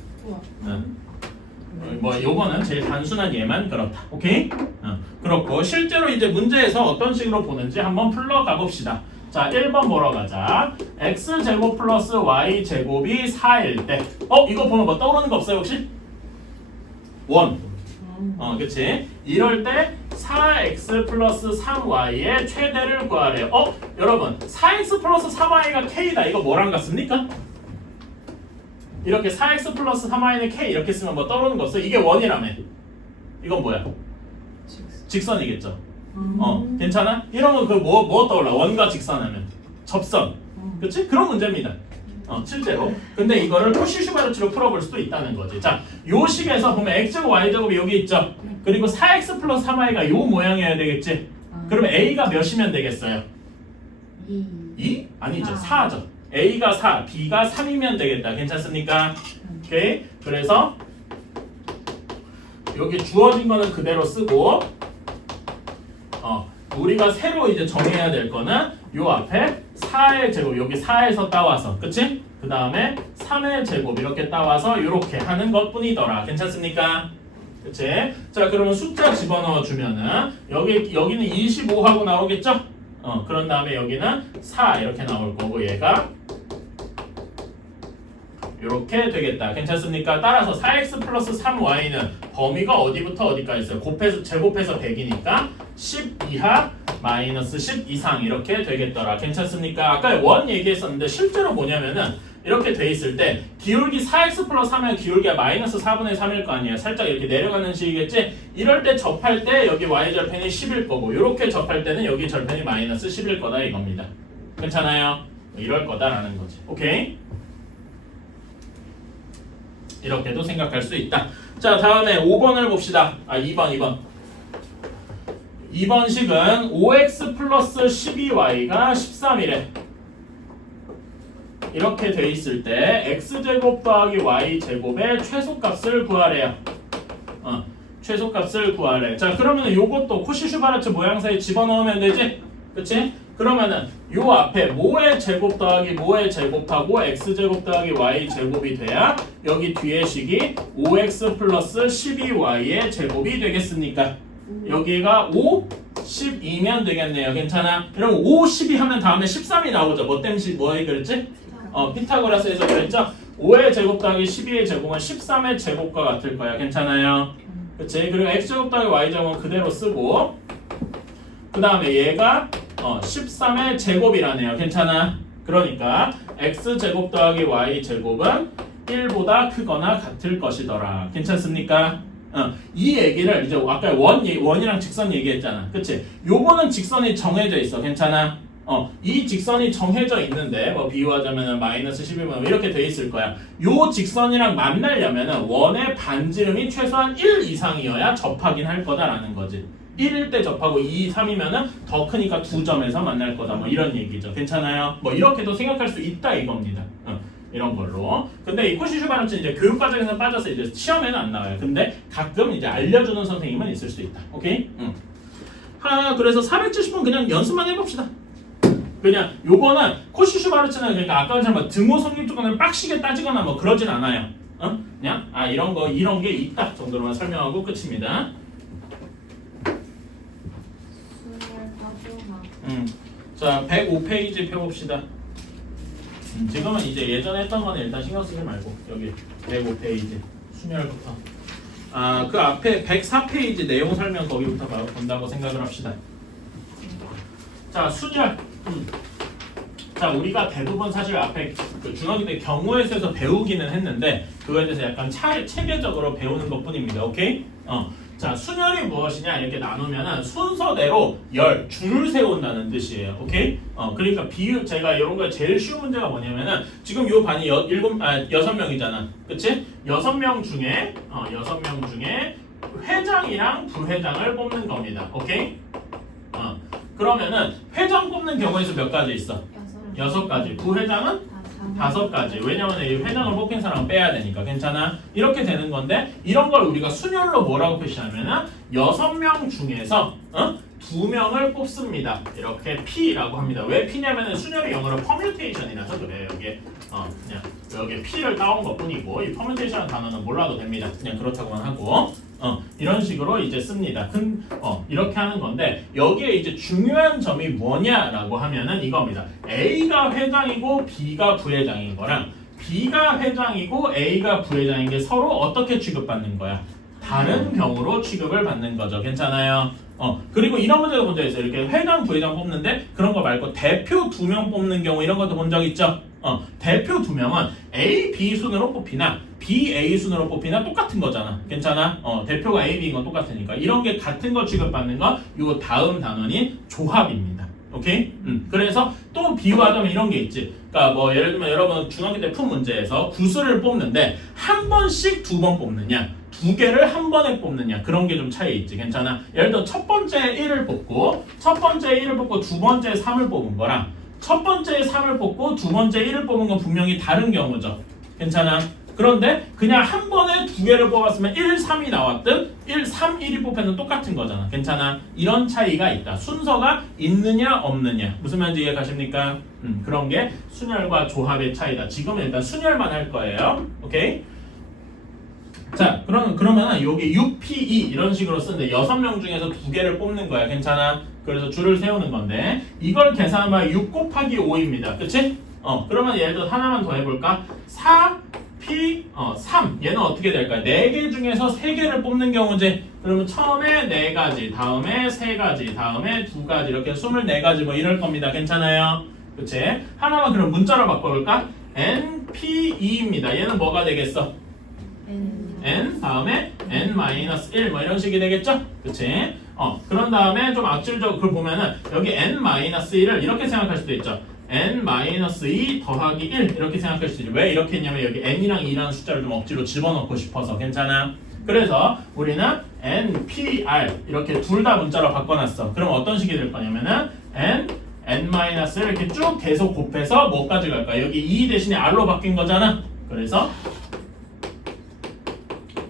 뭐 요거는 제일 단순한 예만 그렇다. 오케이? 그렇고 실제로 이제 문제에서 어떤 식으로 보는지 한번 풀러 가봅시다. 자, 1번 보러 가자. x제곱 플러스 y제곱이 4일 때 이거 보면 뭐 떠오르는 거 없어요 혹시? 1. 그치? 이럴 때 4x 플러스 3y의 최대를 구하래요. 여러분 4x 플러스 3y가 k다. 이거 뭐랑 같습니까? 이렇게 4x 플러스 3y는 k 이렇게 쓰면 뭐 떠오르는 거 없어요? 이게 1이라며. 이건 뭐야? 직선이겠죠. 괜찮아? 이런 건 뭐 떠올라? 원과 직선하면 접선. 그치? 그런 문제입니다. 실제로. 근데 이거를 코시 슈바르츠로 풀어볼 수도 있다는 거지. 자, 요 식에서 보면 x제곱 y제곱이 여기 있죠. 그리고 4x 플러스 3y가 요 모양이어야 되겠지. 그러면 a가 몇이면 되겠어요? 2? 아니죠. 4죠. a가 4, b가 3이면 되겠다. 괜찮습니까? 오케이. 그래서 여기 주어진 거는 그대로 쓰고 우리가 새로 이제 정해야 될 거는 요 앞에 4의 제곱 여기 4에서 따와서 그치? 그 다음에 3의 제곱 이렇게 따와서 이렇게 하는 것 뿐이더라. 괜찮습니까? 그치? 자, 그러면 숫자 집어넣어 주면은 여기는 25하고 나오겠죠? 그런 다음에 여기는 4 이렇게 나올 거고 얘가 이렇게 되겠다. 괜찮습니까? 따라서 4x 플러스 3y는 범위가 어디부터 어디까지 있어요? 제곱해서 100이니까 10 이하 마이너스 10 이상 이렇게 되겠더라. 괜찮습니까? 아까 원 얘기했었는데 실제로 뭐냐면은 이렇게 돼 있을 때 기울기 4x 플러스 3면 기울기가 마이너스 4분의 3일 거 아니에요. 살짝 이렇게 내려가는 식이겠지. 이럴 때 접할 때 여기 y절편이 10일 거고 이렇게 접할 때는 여기 절편이 마이너스 10일 거다 이겁니다. 괜찮아요? 이럴 거다라는 거지. 오케이? 이렇게도 생각할 수 있다. 자, 다음에 5번을 봅시다. 2번. 2번 식은 5x 플러스 12y가 13이래. 이렇게 돼 있을 때 x제곱 더하기 y제곱의 최소값을 구하래요. 최소값을 구하래. 자, 그러면 요것도 코시-슈바르츠 모양새에 집어넣으면 되지? 그치? 그러면은 요 앞에 뭐의 제곱 더하기 뭐의 제곱하고 x제곱 더하기 y제곱이 돼야 여기 뒤에 식이 5x 플러스 12y의 제곱이 되겠습니까? 여기가 5, 12면 되겠네요. 괜찮아? 여러분 5, 12 하면 다음에 13이 나오죠. 뭐 때문에 뭐 그랬지? 피타고라스에서 그랬죠? 5의 제곱 더하기 12의 제곱은 13의 제곱과 같을 거야. 괜찮아요? 그치? 그리고 x제곱 더하기 y제곱은 그대로 쓰고 그 다음에 얘가 13의 제곱이라네요. 괜찮아? 그러니까 x제곱 더하기 y제곱은 1보다 크거나 같을 것이더라. 괜찮습니까? 이 얘기를 이제 아까 원이랑 직선 얘기했잖아. 그치? 요거는 직선이 정해져 있어. 괜찮아? 이 직선이 정해져 있는데 뭐 비유하자면 마이너스 11분 이렇게 돼 있을 거야. 요 직선이랑 만나려면 원의 반지름이 최소한 1 이상이어야 접하긴 할 거다라는 거지. 1일 때 접하고 2, 3이면은 더 크니까 두 점에서 만날 거다. 뭐 이런 얘기죠. 괜찮아요? 뭐 이렇게도 생각할 수 있다 이겁니다. 이런 걸로. 근데 이 코시-슈바르츠 이제 교육 과정에서 빠져서 이제 시험에는 안 나와요. 근데 가끔 이제 알려주는 선생님은 있을 수 있다. 오케이? 그래서 470분 그냥 연습만 해봅시다. 그냥 요거는 코시-슈바르츠는 그러니까 아까 전에 등호 성립조건을 빡시게 따지거나 뭐 그러진 않아요. 그냥 이런 게 있다 정도로만 설명하고 끝입니다. 자, 105페이지 펴봅시다. 지금은 이제 예전에 했던 거는 일단 신경 쓰지 말고 여기 105페이지 순열부터 그 앞에 104페이지 내용 설명 거기부터 본다고 생각을 합시다. 자, 순열. 자, 우리가 대부분 사실 앞에 그 중학교 때 경우의 수에서 배우기는 했는데 그거에 대해서 약간 체계적으로 배우는 것뿐입니다. 오케이? 자, 순열이 무엇이냐 이렇게 나누면은 순서대로 줄을 세운다는 뜻이에요. 오케이? 그러니까 제가 이런 거 제일 쉬운 문제가 뭐냐면은 지금 요 반이 6명이잖아. 그치? 6명 중에 회장이랑 부회장을 뽑는 겁니다. 오케이? 그러면은 회장 뽑는 경우에 서 몇 가지 있어? 6가지. 부회장은 5가지. 왜냐면 이 회장을 뽑힌 사람은 빼야 되니까. 괜찮아? 이렇게 되는 건데 이런 걸 우리가 순열로 뭐라고 표시하면은 6명 중에서 2명을 뽑습니다. 이렇게 P라고 합니다. 왜 P냐면은 순열이 영어로 퍼뮤테이션이라서 그래요. 여기에 그냥 여기 P를 따온 것뿐이고 이 퍼뮤테이션 단어는 몰라도 됩니다. 그냥 그렇다고만 하고 이런 식으로 이제 씁니다. 이렇게 하는 건데 여기에 이제 중요한 점이 뭐냐라고 하면은 이겁니다. A가 회장이고 B가 부회장인 거랑 B가 회장이고 A가 부회장인 게 서로 어떻게 취급받는 거야? 다른 경우로 취급을 받는 거죠. 괜찮아요? 그리고 이런 문제가 본 적 있어요. 이렇게 회장, 부회장 뽑는데 그런 거 말고 대표 2명 뽑는 경우 이런 것도 본 적 있죠? 대표 2명은 A, B 순으로 뽑히나 B, A 순으로 뽑히나 똑같은 거잖아. 괜찮아? 대표가 A, B인 건 똑같으니까. 이런 게 같은 거 취급받는 거 요 다음 단원인 조합입니다. 오케이? 그래서 또 비유하자면 이런 게 있지. 그러니까 뭐 예를 들면 여러분 중학교 때 푼 문제에서 구수를 뽑는데 한 번씩 2번 뽑느냐 2개를 한 번에 뽑느냐 그런 게 좀 차이 있지. 괜찮아? 예를 들어 첫 번째 1을 뽑고 두 번째 3을 뽑은 거랑 첫 번째 3을 뽑고 두 번째 1을 뽑은 건 분명히 다른 경우죠. 괜찮아? 그런데 그냥 한 번에 2개를 뽑았으면 1, 3이 나왔든 1, 3, 1이 뽑혀도 똑같은 거잖아. 괜찮아? 이런 차이가 있다. 순서가 있느냐 없느냐. 무슨 말인지 이해 가십니까? 그런 게 순열과 조합의 차이다. 지금은 일단 순열만 할 거예요. 오케이? 자, 그러면 여기 UPE 이런 식으로 쓰는데 6명 중에서 2개를 뽑는 거야. 괜찮아? 그래서 줄을 세우는 건데 이걸 계산하면 6 곱하기 5입니다. 그치? 그러면 예를 들어 하나만 더 해볼까? 4 P 3 얘는 어떻게 될까요? 4개 중에서 3개를 뽑는 경우지. 그러면 처음에 4가지, 다음에 3가지, 다음에 2가지 이렇게 24가지 뭐 이럴 겁니다. 괜찮아요? 그치? 하나만 그럼 문자로 바꿔볼까? N P2입니다. 얘는 뭐가 되겠어? n 다음에 n-1 뭐 이런 식이 되겠죠? 그치? 그런 다음에 좀 악질적으로 그걸 보면은 여기 n-1을 이렇게 생각할 수도 있죠. n-2 더하기 1 이렇게 생각할 수 있죠. 왜 이렇게 했냐면 여기 n이랑 2라는 숫자를 좀 억지로 집어넣고 싶어서. 괜찮아? 그래서 우리는 npr 이렇게 둘 다 문자로 바꿔놨어. 그럼 어떤 식이 될 거냐면은 n-를 이렇게 쭉 계속 곱해서 뭐까지 갈까? 여기 2 대신에 r로 바뀐 거잖아. 그래서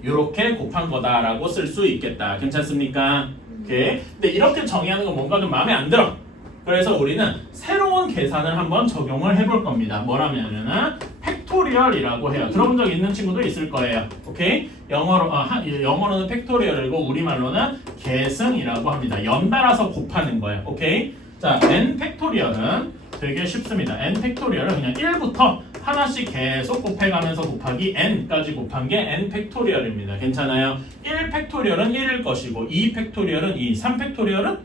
이렇게 곱한 거다라고 쓸 수 있겠다. 괜찮습니까? 오케이. 근데 이렇게 정의하는 건 뭔가 좀 마음에 안 들어. 그래서 우리는 새로운 계산을 한번 적용을 해볼 겁니다. 뭐라면은 팩토리얼이라고 해요. 들어본 적 있는 친구도 있을 거예요. 오케이? 영어로는 팩토리얼이고 우리말로는 계승이라고 합니다. 연달아서 곱하는 거예요. 오케이? 자, n 팩토리얼은 되게 쉽습니다. n 팩토리얼은 그냥 1부터 하나씩 계속 곱해가면서 곱하기 n까지 곱한 게 n 팩토리얼입니다. 괜찮아요? 1 팩토리얼은 1일 것이고 2 팩토리얼은 2, 3 팩토리얼은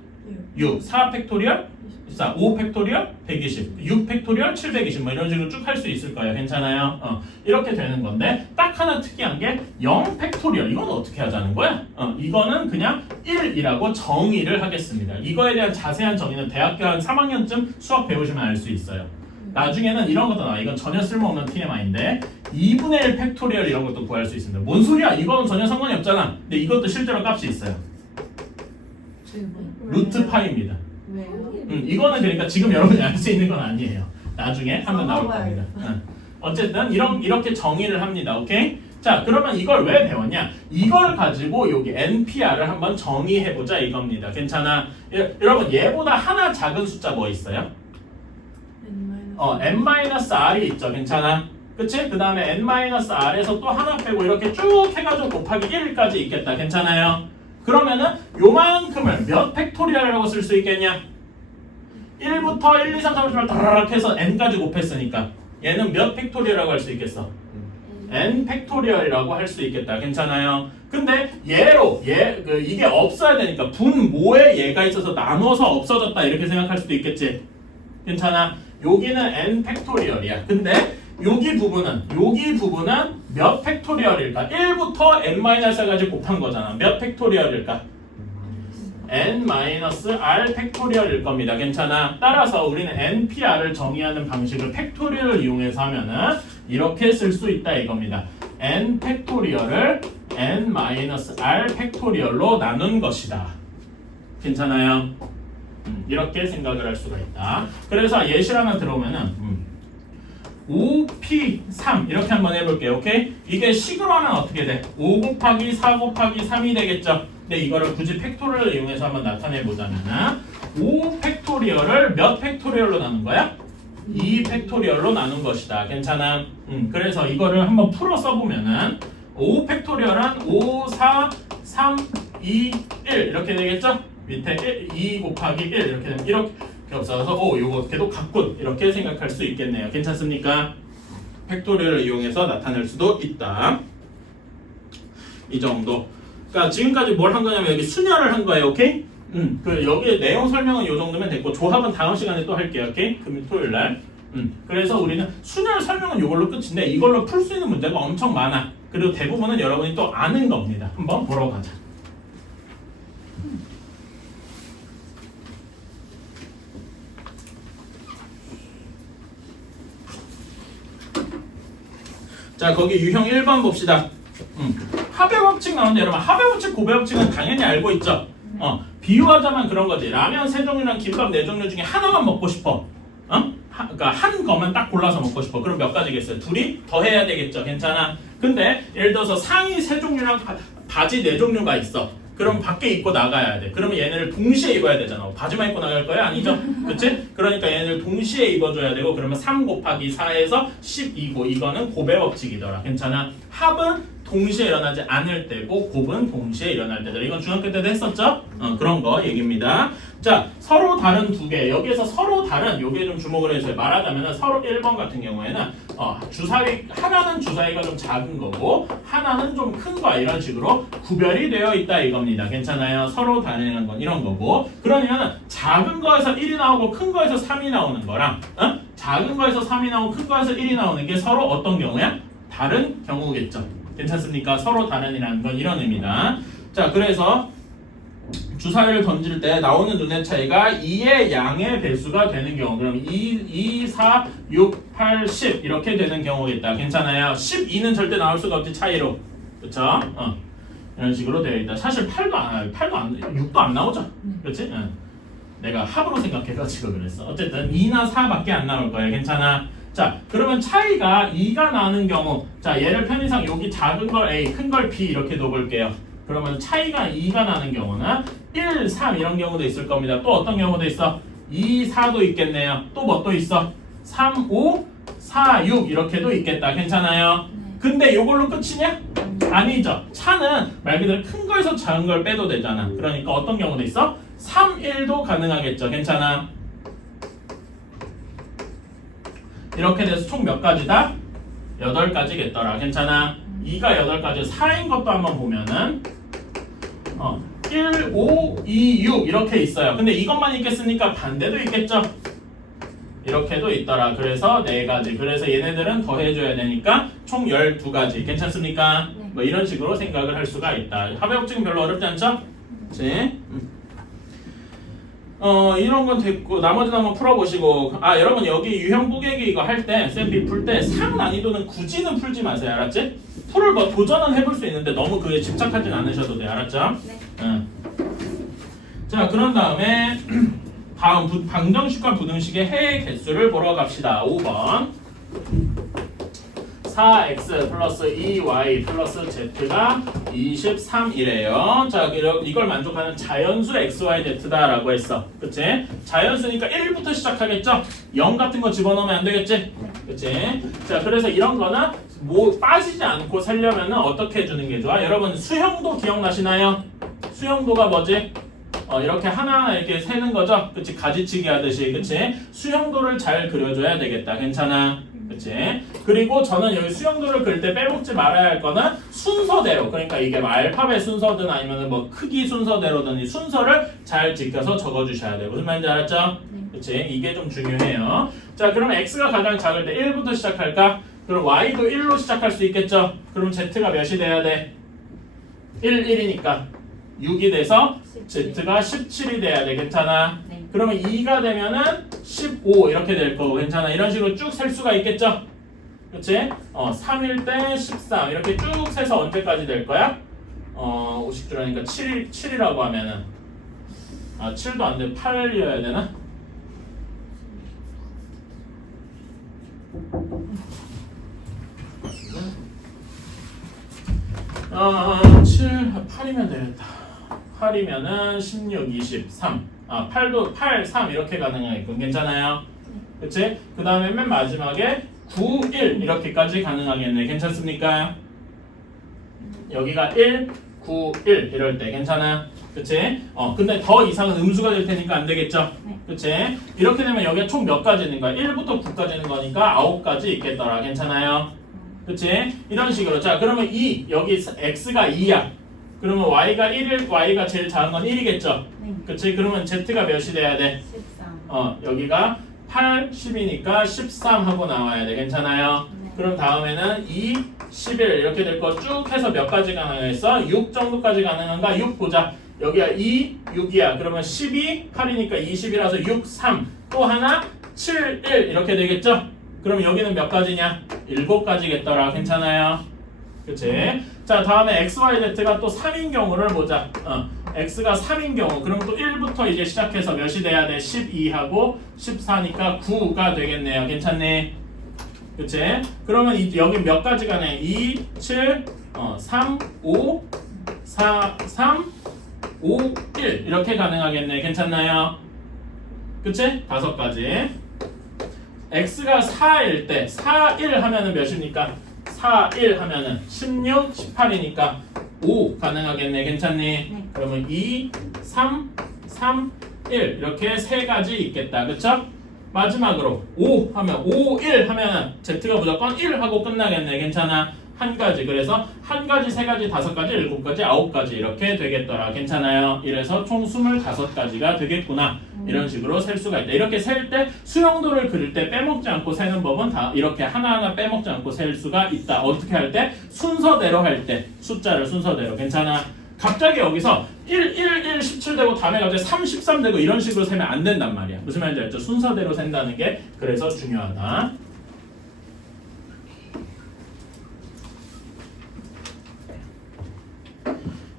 6, 4 팩토리얼 14, 5 팩토리얼 120, 6 팩토리얼 720 뭐 이런 식으로 쭉 할 수 있을 거예요. 괜찮아요? 이렇게 되는 건데 딱 하나 특이한 게 0 팩토리얼. 이건 어떻게 하자는 거야? 이거는 그냥 1이라고 정의를 하겠습니다. 이거에 대한 자세한 정의는 대학교 한 3학년쯤 수학 배우시면 알 수 있어요. 나중에는 이런 것도 나와. 이건 전혀 쓸모없는 TMI인데 2분의 1 팩토리얼 이런 것도 구할 수 있습니다. 뭔 소리야? 이거는 전혀 상관이 없잖아. 근데 이것도 실제로 값이 있어요. 루트 파이입니다. 왜요? 이거는 그러니까 지금 여러분이 알 수 있는 건 아니에요. 나중에 한번 나올 겁니다. 어쨌든 이렇게 정의를 합니다. 오케이? 자, 그러면 이걸 왜 배웠냐? 이걸 가지고 여기 NPR을 한번 정의해보자 이겁니다. 괜찮아? 여러분 얘보다 하나 작은 숫자 뭐 있어요? n-r이 있죠. 괜찮아? 그치? 그 다음에 n-r에서 또 하나 빼고 이렇게 쭉 해가지고 곱하기 1까지 있겠다. 괜찮아요? 그러면은 요만큼을 몇 팩토리얼이라고 쓸 수 있겠냐? 1부터 1, 2, 3, 4, 5, 6, 7, 8 다라락 해서 n까지 곱했으니까 얘는 몇 팩토리얼이라고 할 수 있겠어? n 팩토리얼이라고 할 수 있겠다. 괜찮아요? 근데 이게 없어야 되니까 분모에 얘가 있어서 나눠서 없어졌다 이렇게 생각할 수도 있겠지. 괜찮아? 여기는 n 팩토리얼이야. 근데 여기 부분은 몇 팩토리얼일까? 1부터 n-r까지 곱한 거잖아. 몇 팩토리얼일까? n-r 팩토리얼일 겁니다. 괜찮아? 따라서 우리는 npr을 정의하는 방식을 팩토리얼을 이용해서 하면은 이렇게 쓸 수 있다 이겁니다. n 팩토리얼을 n-r 팩토리얼로 나눈 것이다. 괜찮아요? 이렇게 생각을 할 수가 있다. 그래서 예시를 하나 들어오면은 5p3 이렇게 한번 해볼게요. 오케이? 이게 식으로 하면 어떻게 돼? 5 곱하기 4 곱하기 3이 되겠죠? 근데 이거를 굳이 팩토리얼을 이용해서 한번 나타내보자면 5 팩토리얼을 몇 팩토리얼로 나눈 거야? 2 팩토리얼로 나눈 것이다. 괜찮아? 그래서 이거를 한번 풀어 써보면은 5 팩토리얼은 5, 4, 3, 2, 1 이렇게 되겠죠? 밑에 2 곱하기 1 이렇게 되면 이렇게 없어서 요거 걔도 각군 이렇게 생각할 수 있겠네요. 괜찮습니까? 팩토리얼을 이용해서 나타낼 수도 있다. 이 정도. 그러니까 지금까지 뭘 한 거냐면 여기 순열을 한 거예요. 오케이? 여기 내용 설명은 요 정도면 됐고 조합은 다음 시간에 또 할게요. 오케이? 토요일 날. 그래서 우리는 순열 설명은 이걸로 끝인데 이걸로 풀 수 있는 문제가 엄청 많아. 그리고 대부분은 여러분이 또 아는 겁니다. 한번 보러 가자. 자, 거기 유형 1번 봅시다. 합의 법칙 나오는데 여러분 합의 법칙, 고배 법칙은 당연히 알고 있죠. 비유하자면 그런 거지. 라면 3종류랑 김밥 4종류 중에 하나만 먹고 싶어. 그러니까 한 거만 딱 골라서 먹고 싶어. 그럼 몇 가지겠어요? 둘이 더 해야 되겠죠. 괜찮아? 근데 예를 들어서 상의 3종류랑 바지 4종류가 있어. 그럼 밖에 입고 나가야 돼. 그러면 얘네를 동시에 입어야 되잖아. 바지만 입고 나갈 거야? 아니죠? 그치? 그러니까 얘네를 동시에 입어줘야 되고 그러면 3 곱하기 4에서 12고 이거는 고배 법칙이더라. 괜찮아? 합은 동시에 일어나지 않을 때고 곱은 동시에 일어날 때더라. 이건 중학교 때도 했었죠? 그런 거 얘기입니다. 자, 서로 다른 두 개. 여기에서 서로 다른 요게 좀 주목을 해주세요. 말하자면 서로 1번 같은 경우에는 주사위 하나는 주사위가 좀 작은 거고 하나는 좀 큰 거야. 이런 식으로 구별이 되어 있다 이겁니다. 괜찮아요? 서로 다른 건 이런 거고 그러면 작은 거에서 1이 나오고 큰 거에서 3이 나오는 거랑 작은 거에서 3이 나오고 큰 거에서 1이 나오는 게 서로 어떤 경우야? 다른 경우겠죠. 괜찮습니까? 서로 다른이라는 건 이런 의미다. 자, 그래서 주사위를 던질 때 나오는 눈의 차이가 2의 양의 배수가 되는 경우. 그럼 2, 4, 6, 8, 10 이렇게 되는 경우겠다. 괜찮아요? 12는 절대 나올 수가 없지, 차이로. 그쵸? 이런 식으로 되어 있다. 사실 8도 안, 6도 안 나오죠? 그렇지? 내가 합으로 생각해가지고 그랬어. 어쨌든 2나 4밖에 안 나올 거예요. 괜찮아? 자, 그러면 차이가 2가 나는 경우, 자, 얘를 편의상 여기 작은 걸 A, 큰 걸 B 이렇게 둬볼게요. 그러면 차이가 2가 나는 경우는 1, 3 이런 경우도 있을 겁니다. 또 어떤 경우도 있어? 2, 4도 있겠네요. 또 뭐 또 있어? 3, 5, 4, 6 이렇게도 있겠다. 괜찮아요? 근데 이걸로 끝이냐? 아니죠. 차는 말 그대로 큰 거에서 작은 걸 빼도 되잖아. 그러니까 어떤 경우도 있어? 3, 1도 가능하겠죠. 괜찮아? 이렇게 돼서 총 몇 가지다? 8가지겠더라. 괜찮아? 2가 8가지, 4인 것도 한번 보면은 1, 5, 2, 6 이렇게 있어요. 근데 이것만 있겠습니까? 반대도 있겠죠? 이렇게도 있더라. 그래서 4가지. 그래서 얘네들은 더해줘야 되니까 총 12가지. 괜찮습니까? 네. 뭐 이런 식으로 생각을 할 수가 있다. 합의법칙은 별로 어렵지 않죠? 그치? 이런 건 됐고 나머지는 한번 풀어보시고 여러분 여기 유형 뽀개기 이거 할 때 쌤비 풀 때 상 난이도는 굳이는 풀지 마세요. 알았지? 풀을 뭐 도전은 해볼 수 있는데 너무 그에 집착하진 않으셔도 돼요. 알았죠? 네. 자, 그런 다음에 다음 방정식과 부등식의 해의 개수를 보러 갑시다. 5번 4x 플러스 2y 플러스 z가 23이래요. 자, 이걸 만족하는 자연수 xy z다라고 했어. 그치? 자연수니까 1부터 시작하겠죠? 0 같은 거 집어넣으면 안 되겠지? 그치? 자, 그래서 이런 거는 뭐 빠지지 않고 살려면은 어떻게 해주는 게 좋아? 여러분 수형도 기억나시나요? 수형도가 뭐지? 이렇게 하나하나 이렇게 세는 거죠? 그치? 가지치기 하듯이. 그치? 수형도를 잘 그려줘야 되겠다. 괜찮아? 그치? 그리고 저는 여기 수형도를 그릴 때 빼먹지 말아야 할 거는 순서대로, 그러니까 이게 알파벳 순서든 아니면 뭐 크기 순서대로든 이 순서를 잘 지켜서 적어주셔야 돼요. 무슨 말인지 알았죠? 그치? 이게 좀 중요해요. 자, 그러면 x가 가장 작을 때 1부터 시작할까? 그럼 y도 1로 시작할 수 있겠죠? 그럼 z가 몇이 돼야 돼? 1, 1이니까 6이 돼서 z가 17이 돼야 돼. 괜찮아? 네. 그러면 2가 되면은 15 이렇게 될 거고. 괜찮아? 이런 식으로 쭉 셀 수가 있겠죠? 그치? 3일 때 13 이렇게 쭉 세서 언제까지 될 거야? 50줄 하니까 7이라고 하면은 7도 안 돼. 8이어야 되나? 아, 8이면 되겠다. 8이면은 16, 23. 8도 8, 3 이렇게 가능하게끔. 괜찮아요? 그치? 그 다음에 맨 마지막에 9, 1 이렇게까지 가능하겠네. 괜찮습니까? 여기가 1, 9, 1 이럴 때 괜찮아? 그치? 근데 더 이상은 음수가 될 테니까 안 되겠죠? 네. 그치? 이렇게 되면 여기가 총 몇 가지 있는 거야? 1부터 9까지 있는 거니까 9가지 있겠더라. 괜찮아요? 그치? 이런 식으로. 자, 그러면 여기 x가 2야. 그러면 y가 1일, y가 제일 작은 건 1이겠죠? 네. 그치? 그러면 z가 몇이 돼야 돼? 13. 여기가 8, 10이니까 13 하고 나와야 돼. 괜찮아요? 네. 그럼 다음에는 2, 11 이렇게 될 거 쭉 해서 몇 가지 가능했어? 6 정도까지 가능한가? 6 보자. 여기가 2, 6이야. 그러면 12, 8이니까 20이라서 6, 3. 또 하나 7, 1 이렇게 되겠죠? 그럼 여기는 몇 가지냐? 7가지겠더라. 괜찮아요? 그치? 자, 다음에 x, y, z가 또 3인 경우를 보자. x가 3인 경우 그럼 또 1부터 이제 시작해서 몇이 돼야 돼? 12하고 14니까 9가 되겠네요. 괜찮니? 그치? 그러면 여기 몇 가지가 네? 2, 7, 3, 5, 4, 3, 5, 1 이렇게 가능하겠네. 괜찮나요? 그치? 5가지. x가 4일 때 4, 1 하면은 몇입니까? 4, 1 하면은 16, 18이니까 5 가능하겠네. 괜찮니? 네. 그러면 2, 3, 3, 1 이렇게 3가지 있겠다. 그쵸? 마지막으로 5 하면 5, 1 하면은 z가 무조건 1 하고 끝나겠네. 괜찮아? 한 가지. 그래서 한 가지, 세 가지, 다섯 가지, 일곱 가지, 아홉 가지 이렇게 되겠더라. 괜찮아요? 이래서 총 25가지가 되겠구나. 이런 식으로 셀 수가 있다. 이렇게 셀 때 수영도를 그릴 때 빼먹지 않고 세는 법은 다 이렇게 하나하나 빼먹지 않고 셀 수가 있다. 어떻게 할 때? 순서대로 할 때. 숫자를 순서대로. 괜찮아? 갑자기 여기서 1, 1, 1, 17 되고 다음에 갑자기 33 되고 이런 식으로 세면 안 된단 말이야. 무슨 말인지 알죠? 순서대로 센다는 게 그래서 중요하다.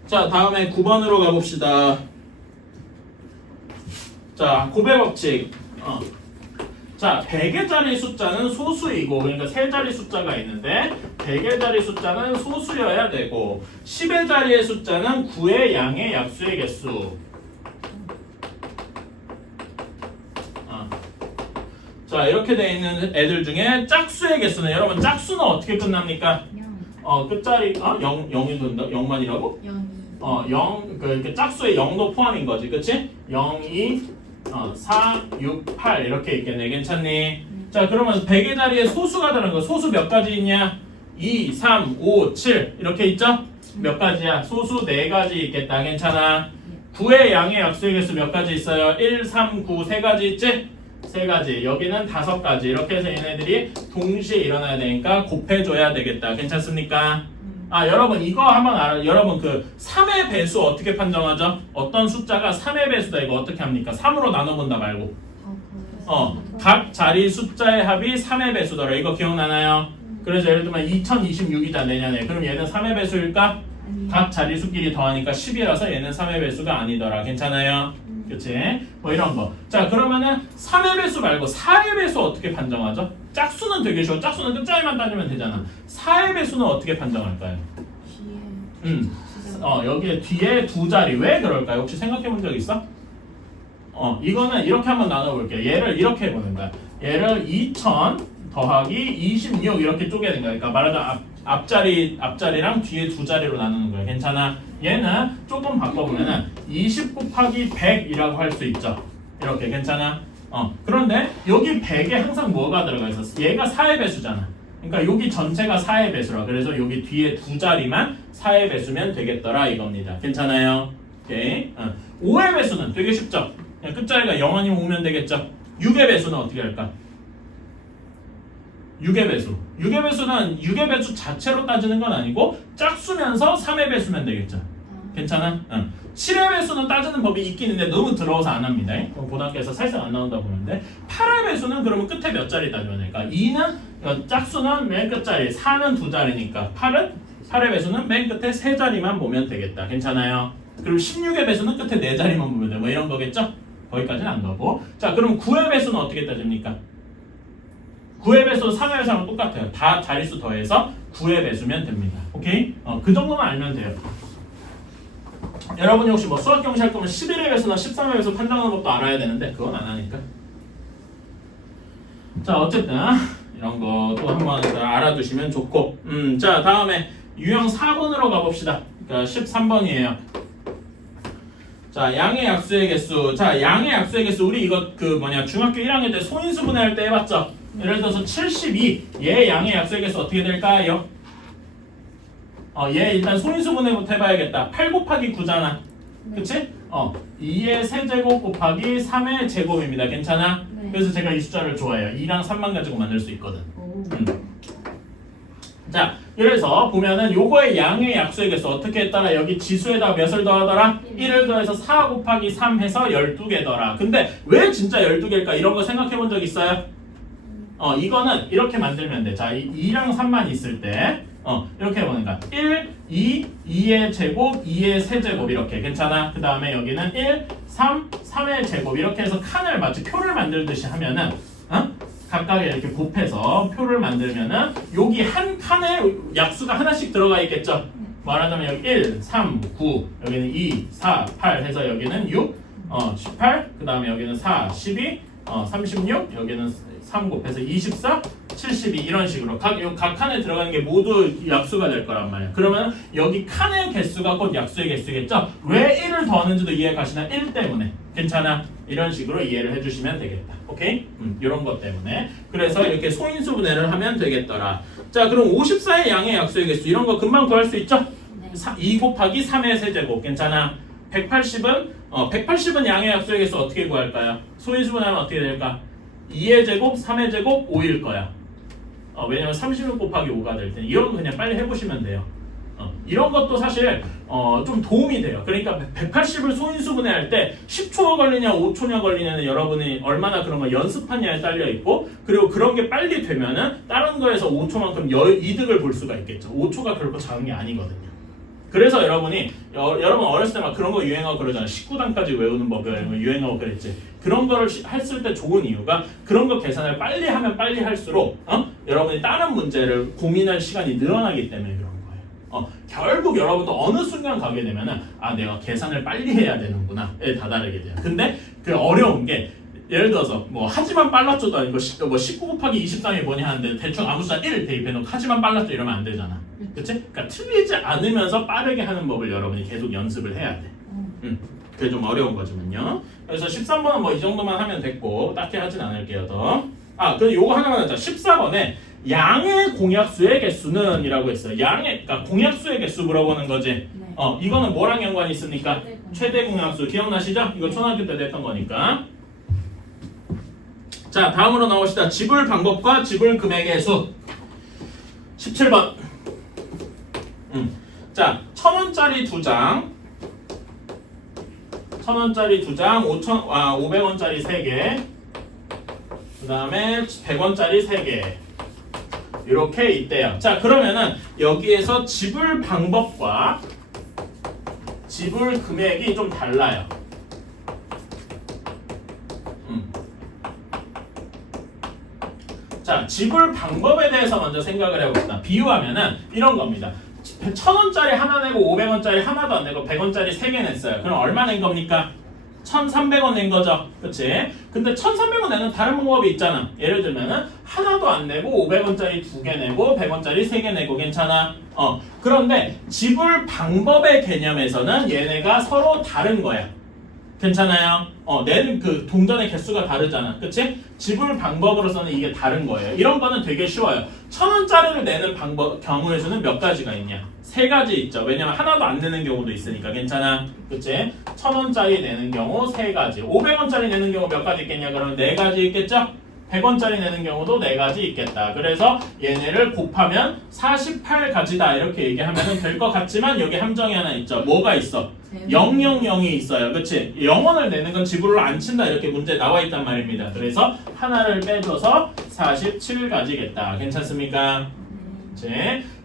자, 다음에 9번으로 가봅시다. 자, 고배 법칙. 자, 100의 자리 숫자는 소수이고, 그러니까 세 자리 숫자가 있는데 100의 자리 숫자는 소수여야 되고 10의 자리의 숫자는 9의 양의 약수의 개수. 자, 이렇게 돼 있는 애들 중에 짝수의 개수는 여러분 짝수는 어떻게 끝납니까? 0. 끝자리 0이 된다. 0만이라고? 0. 0, 그 짝수의 0도 포함인 거지, 그치? 0, 2, 4, 6, 8 이렇게 있겠네. 괜찮니? 자, 그러면 100의 자리에 소수가 들어간 거. 소수 몇 가지 있냐? 2, 3, 5, 7 이렇게 있죠? 몇 가지야? 소수 4가지 있겠다. 괜찮아? 9의 양의 약수의 개수 몇 가지 있어요? 1, 3, 9 3가지 있지? 3가지. 여기는 5가지. 이렇게 해서 얘네들이 동시에 일어나야 되니까 곱해줘야 되겠다. 괜찮습니까? 여러분 이거 한번 알아. 여러분 그 3의 배수 어떻게 판정하죠? 어떤 숫자가 3의 배수다 이거 어떻게 합니까? 3으로 나눠본다 말고 각 자리 숫자의 합이 3의 배수더라. 이거 기억나나요? 그래서 예를 들면 2026이다 내년에. 그럼 얘는 3의 배수일까? 각 자리 수끼리 더하니까 10이라서 얘는 3의 배수가 아니더라. 괜찮아요? 그치? 뭐 이런 거. 자, 그러면은 3의 배수 말고 4의 배수 어떻게 판정하죠? 짝수는 되게 쉬워. 짝수는 끝자리만 따지면 되잖아. 4의 배수는 어떻게 판정할까요? 여기에 뒤에 두 자리. 왜 그럴까요? 혹시 생각해 본 적 있어? 이거는 이렇게 한번 나눠볼게요. 얘를 이렇게 해보는 거야. 얘를 2000 더하기 26 이렇게 쪼개는 거야. 그러니까 말하자면 앞자리랑 뒤에 두 자리로 나누는 거야. 괜찮아? 얘는 조금 바꿔보면은 20 곱하기 100이라고 할 수 있죠. 이렇게 괜찮아? 그런데 여기 100에 항상 뭐가 들어가 있어? 얘가 4의 배수잖아. 그러니까 여기 전체가 4의 배수라. 그래서 여기 뒤에 두 자리만 4의 배수면 되겠더라 이겁니다. 괜찮아요? 오케이. 5의 배수는 되게 쉽죠? 그냥 끝자리가 0 아니면 5면 되겠죠? 6의 배수는 어떻게 할까? 6의 배수. 6의 배수는 6의 배수 자체로 따지는 건 아니고 짝수면서 3의 배수면 되겠죠. 괜찮아? 7의 배수는 따지는 법이 있긴 있는데 너무 들어서 안 합니다. 고등학교에서 살짝 안 나온다고 보는데 8의 배수는 그러면 끝에 몇 자리 따지면 될까? 2는 짝수는 맨 끝자리, 4는 두 자리니까 8의 배수는 맨 끝에 세 자리만 보면 되겠다. 괜찮아요? 그리고 16의 배수는 끝에 네 자리만 보면 돼. 뭐 이런 거겠죠? 거기까지는 안 가고. 자, 그럼 9의 배수는 어떻게 따집니까? 9의 배수 3의 배수랑 똑같아요. 다 자릿수 더해서 9의 배수면 됩니다. 오케이? 그 정도만 알면 돼요. 여러분이 혹시 뭐 수학 경시 할 거면 11의 배수나 13의 배수 판정하는 것도 알아야 되는데 그건 안 하니까. 자, 어쨌든 이런 것도 한번 알아두시면 좋고. 자, 다음에 유형 4번으로 가봅시다. 그러니까 13번이에요. 자, 양의 약수의 개수. 자, 양의 약수의 개수. 우리 이거 중학교 1학년 때 소인수 분해할 때 해봤죠? 예를 들어서 72. 얘 양의 약수의 개수 어떻게 될까요? 얘 일단 소인수 분해부터 해봐야겠다. 8 곱하기 9잖아. 그치? 2의 세제곱 곱하기 3의 제곱입니다. 괜찮아? 네. 그래서 제가 이 숫자를 좋아해요. 2랑 3만 가지고 만들 수 있거든. 자, 그래서 보면은 요거의 양의 약수의 개수 어떻게 했더라? 여기 지수에다가 몇을 더하더라? 1을 더해서 4 곱하기 3 해서 12개더라. 근데 왜 진짜 12개일까? 이런 거 생각해 본 적 있어요? 이거는 이렇게 만들면 돼. 자, 2랑 3만 있을 때 이렇게 해보는 거야. 1, 2, 2의 제곱, 2의 세제곱 이렇게. 괜찮아? 그 다음에 여기는 1, 3, 3의 제곱 이렇게 해서 칸을 마치 표를 만들듯이 하면은 각각에 이렇게 곱해서 표를 만들면은 여기 한 칸에 약수가 하나씩 들어가 있겠죠? 말하자면 여기 1, 3, 9 여기는 2, 4, 8 해서 여기는 6, 18 그 다음에 여기는 4, 12 36 여기는 3 곱해서 24, 72 이런 식으로 각 칸에 들어가는 게 모두 약수가 될 거란 말이야. 그러면 여기 칸의 개수가 곧 약수의 개수겠죠? 왜 1을 더하는지도 이해 가시나? 1 때문에. 괜찮아? 이런 식으로 이해를 해주시면 되겠다. 오케이? 이런 것 때문에. 그래서 이렇게 소인수 분해를 하면 되겠더라. 자, 그럼 54의 양의 약수의 개수 이런 거 금방 구할 수 있죠? 네. 2 곱하기 3의 세제곱 괜찮아. 180은 양의 약수의 개수 어떻게 구할까요? 소인수분하면 어떻게 될까? 2의 제곱, 3의 제곱, 5일 거야. 왜냐면 36 곱하기 5가 될 테니 이런 거 그냥 빨리 해보시면 돼요. 이런 것도 사실 좀 도움이 돼요. 그러니까 180을 소인수분해 할 때 10초가 걸리냐 5초냐 걸리냐는 여러분이 얼마나 그런 거 연습하냐에 딸려 있고, 그리고 그런 게 빨리 되면은 다른 거에서 5초만큼 이득을 볼 수가 있겠죠. 5초가 결코 작은 게 아니거든요. 그래서 여러분이 여러분 어렸을 때 막 그런 거 유행하고 그러잖아요. 19단까지 외우는 법이 유행하고 그랬지. 그런 거를 했을 때 좋은 이유가 그런 거 계산을 빨리 하면 빨리 할수록 여러분이 다른 문제를 고민할 시간이 늘어나기 때문에 그런 거예요. 결국 여러분도 어느 순간 가게 되면은 내가 계산을 빨리 해야 되는구나에 다다르게 돼요. 근데 그 어려운 게 예를 들어서 뭐 하지만 빨랐죠도 아니고 19 곱하기 23이 뭐냐 하는데 대충 아무 숫자 1 대입해놓고 하지만 빨랐죠 이러면 안 되잖아. 그치? 그러니까 틀리지 않으면서 빠르게 하는 법을 여러분이 계속 연습을 해야 돼. 그게 좀 어려운 거지만요. 그래서 13번은 뭐 이 정도만 하면 됐고 딱히 하진 않을게요 더. 그럼 요거 하나만 하자. 14번에 양의 공약수의 개수는 이라고 했어요. 그러니까 공약수의 개수 물어보는 거지. 네. 이거는 뭐랑 연관이 있습니까? 최대 공약수 기억나시죠? 이거 초등학교 때 됐던 거니까. 자, 다음으로 나옵시다. 지불 방법과 지불 금액의 수. 17번. 자, 1,000원짜리 2장, 1,000원짜리 2장, 500원짜리 3개, 그 다음에 100원짜리 3개. 이렇게 있대요. 자, 그러면은 여기에서 지불 방법과 지불 금액이 좀 달라요. 자, 지불 방법에 대해서 먼저 생각을 해봅시다. 비유하면은 이런 겁니다. 1,000원짜리 하나 내고 500원짜리 하나도 안 내고 100원짜리 3개 냈어요. 그럼 얼마 낸 겁니까? 1,300원 낸 거죠. 그치? 근데 1,300원 내는 다른 방법이 있잖아. 예를 들면은 하나도 안 내고 500원짜리 2개 내고 100원짜리 3개 내고 괜찮아? 그런데 지불 방법의 개념에서는 얘네가 서로 다른 거야. 괜찮아요? 내는 그 동전의 개수가 다르잖아. 그치? 지불 방법으로서는 이게 다른 거예요. 이런 거는 되게 쉬워요. 1,000원짜리를 내는 경우의 수는 몇 가지가 있냐? 3가지 있죠. 왜냐면 하나도 안 내는 경우도 있으니까. 괜찮아? 그치? 1,000원짜리 내는 경우 3가지. 500원짜리 내는 경우 몇 가지 있겠냐? 그러면 4가지 있겠죠? 100원짜리 내는 경우도 4가지 있겠다. 그래서 얘네를 곱하면 48가지다. 이렇게 얘기하면 될 것 같지만 여기 함정이 하나 있죠. 뭐가 있어? 000이 있어요. 그치? 0원을 내는 건 지불로 안 친다. 이렇게 문제에 나와 있단 말입니다. 그래서 하나를 빼줘서 47가지겠다. 괜찮습니까? 그치?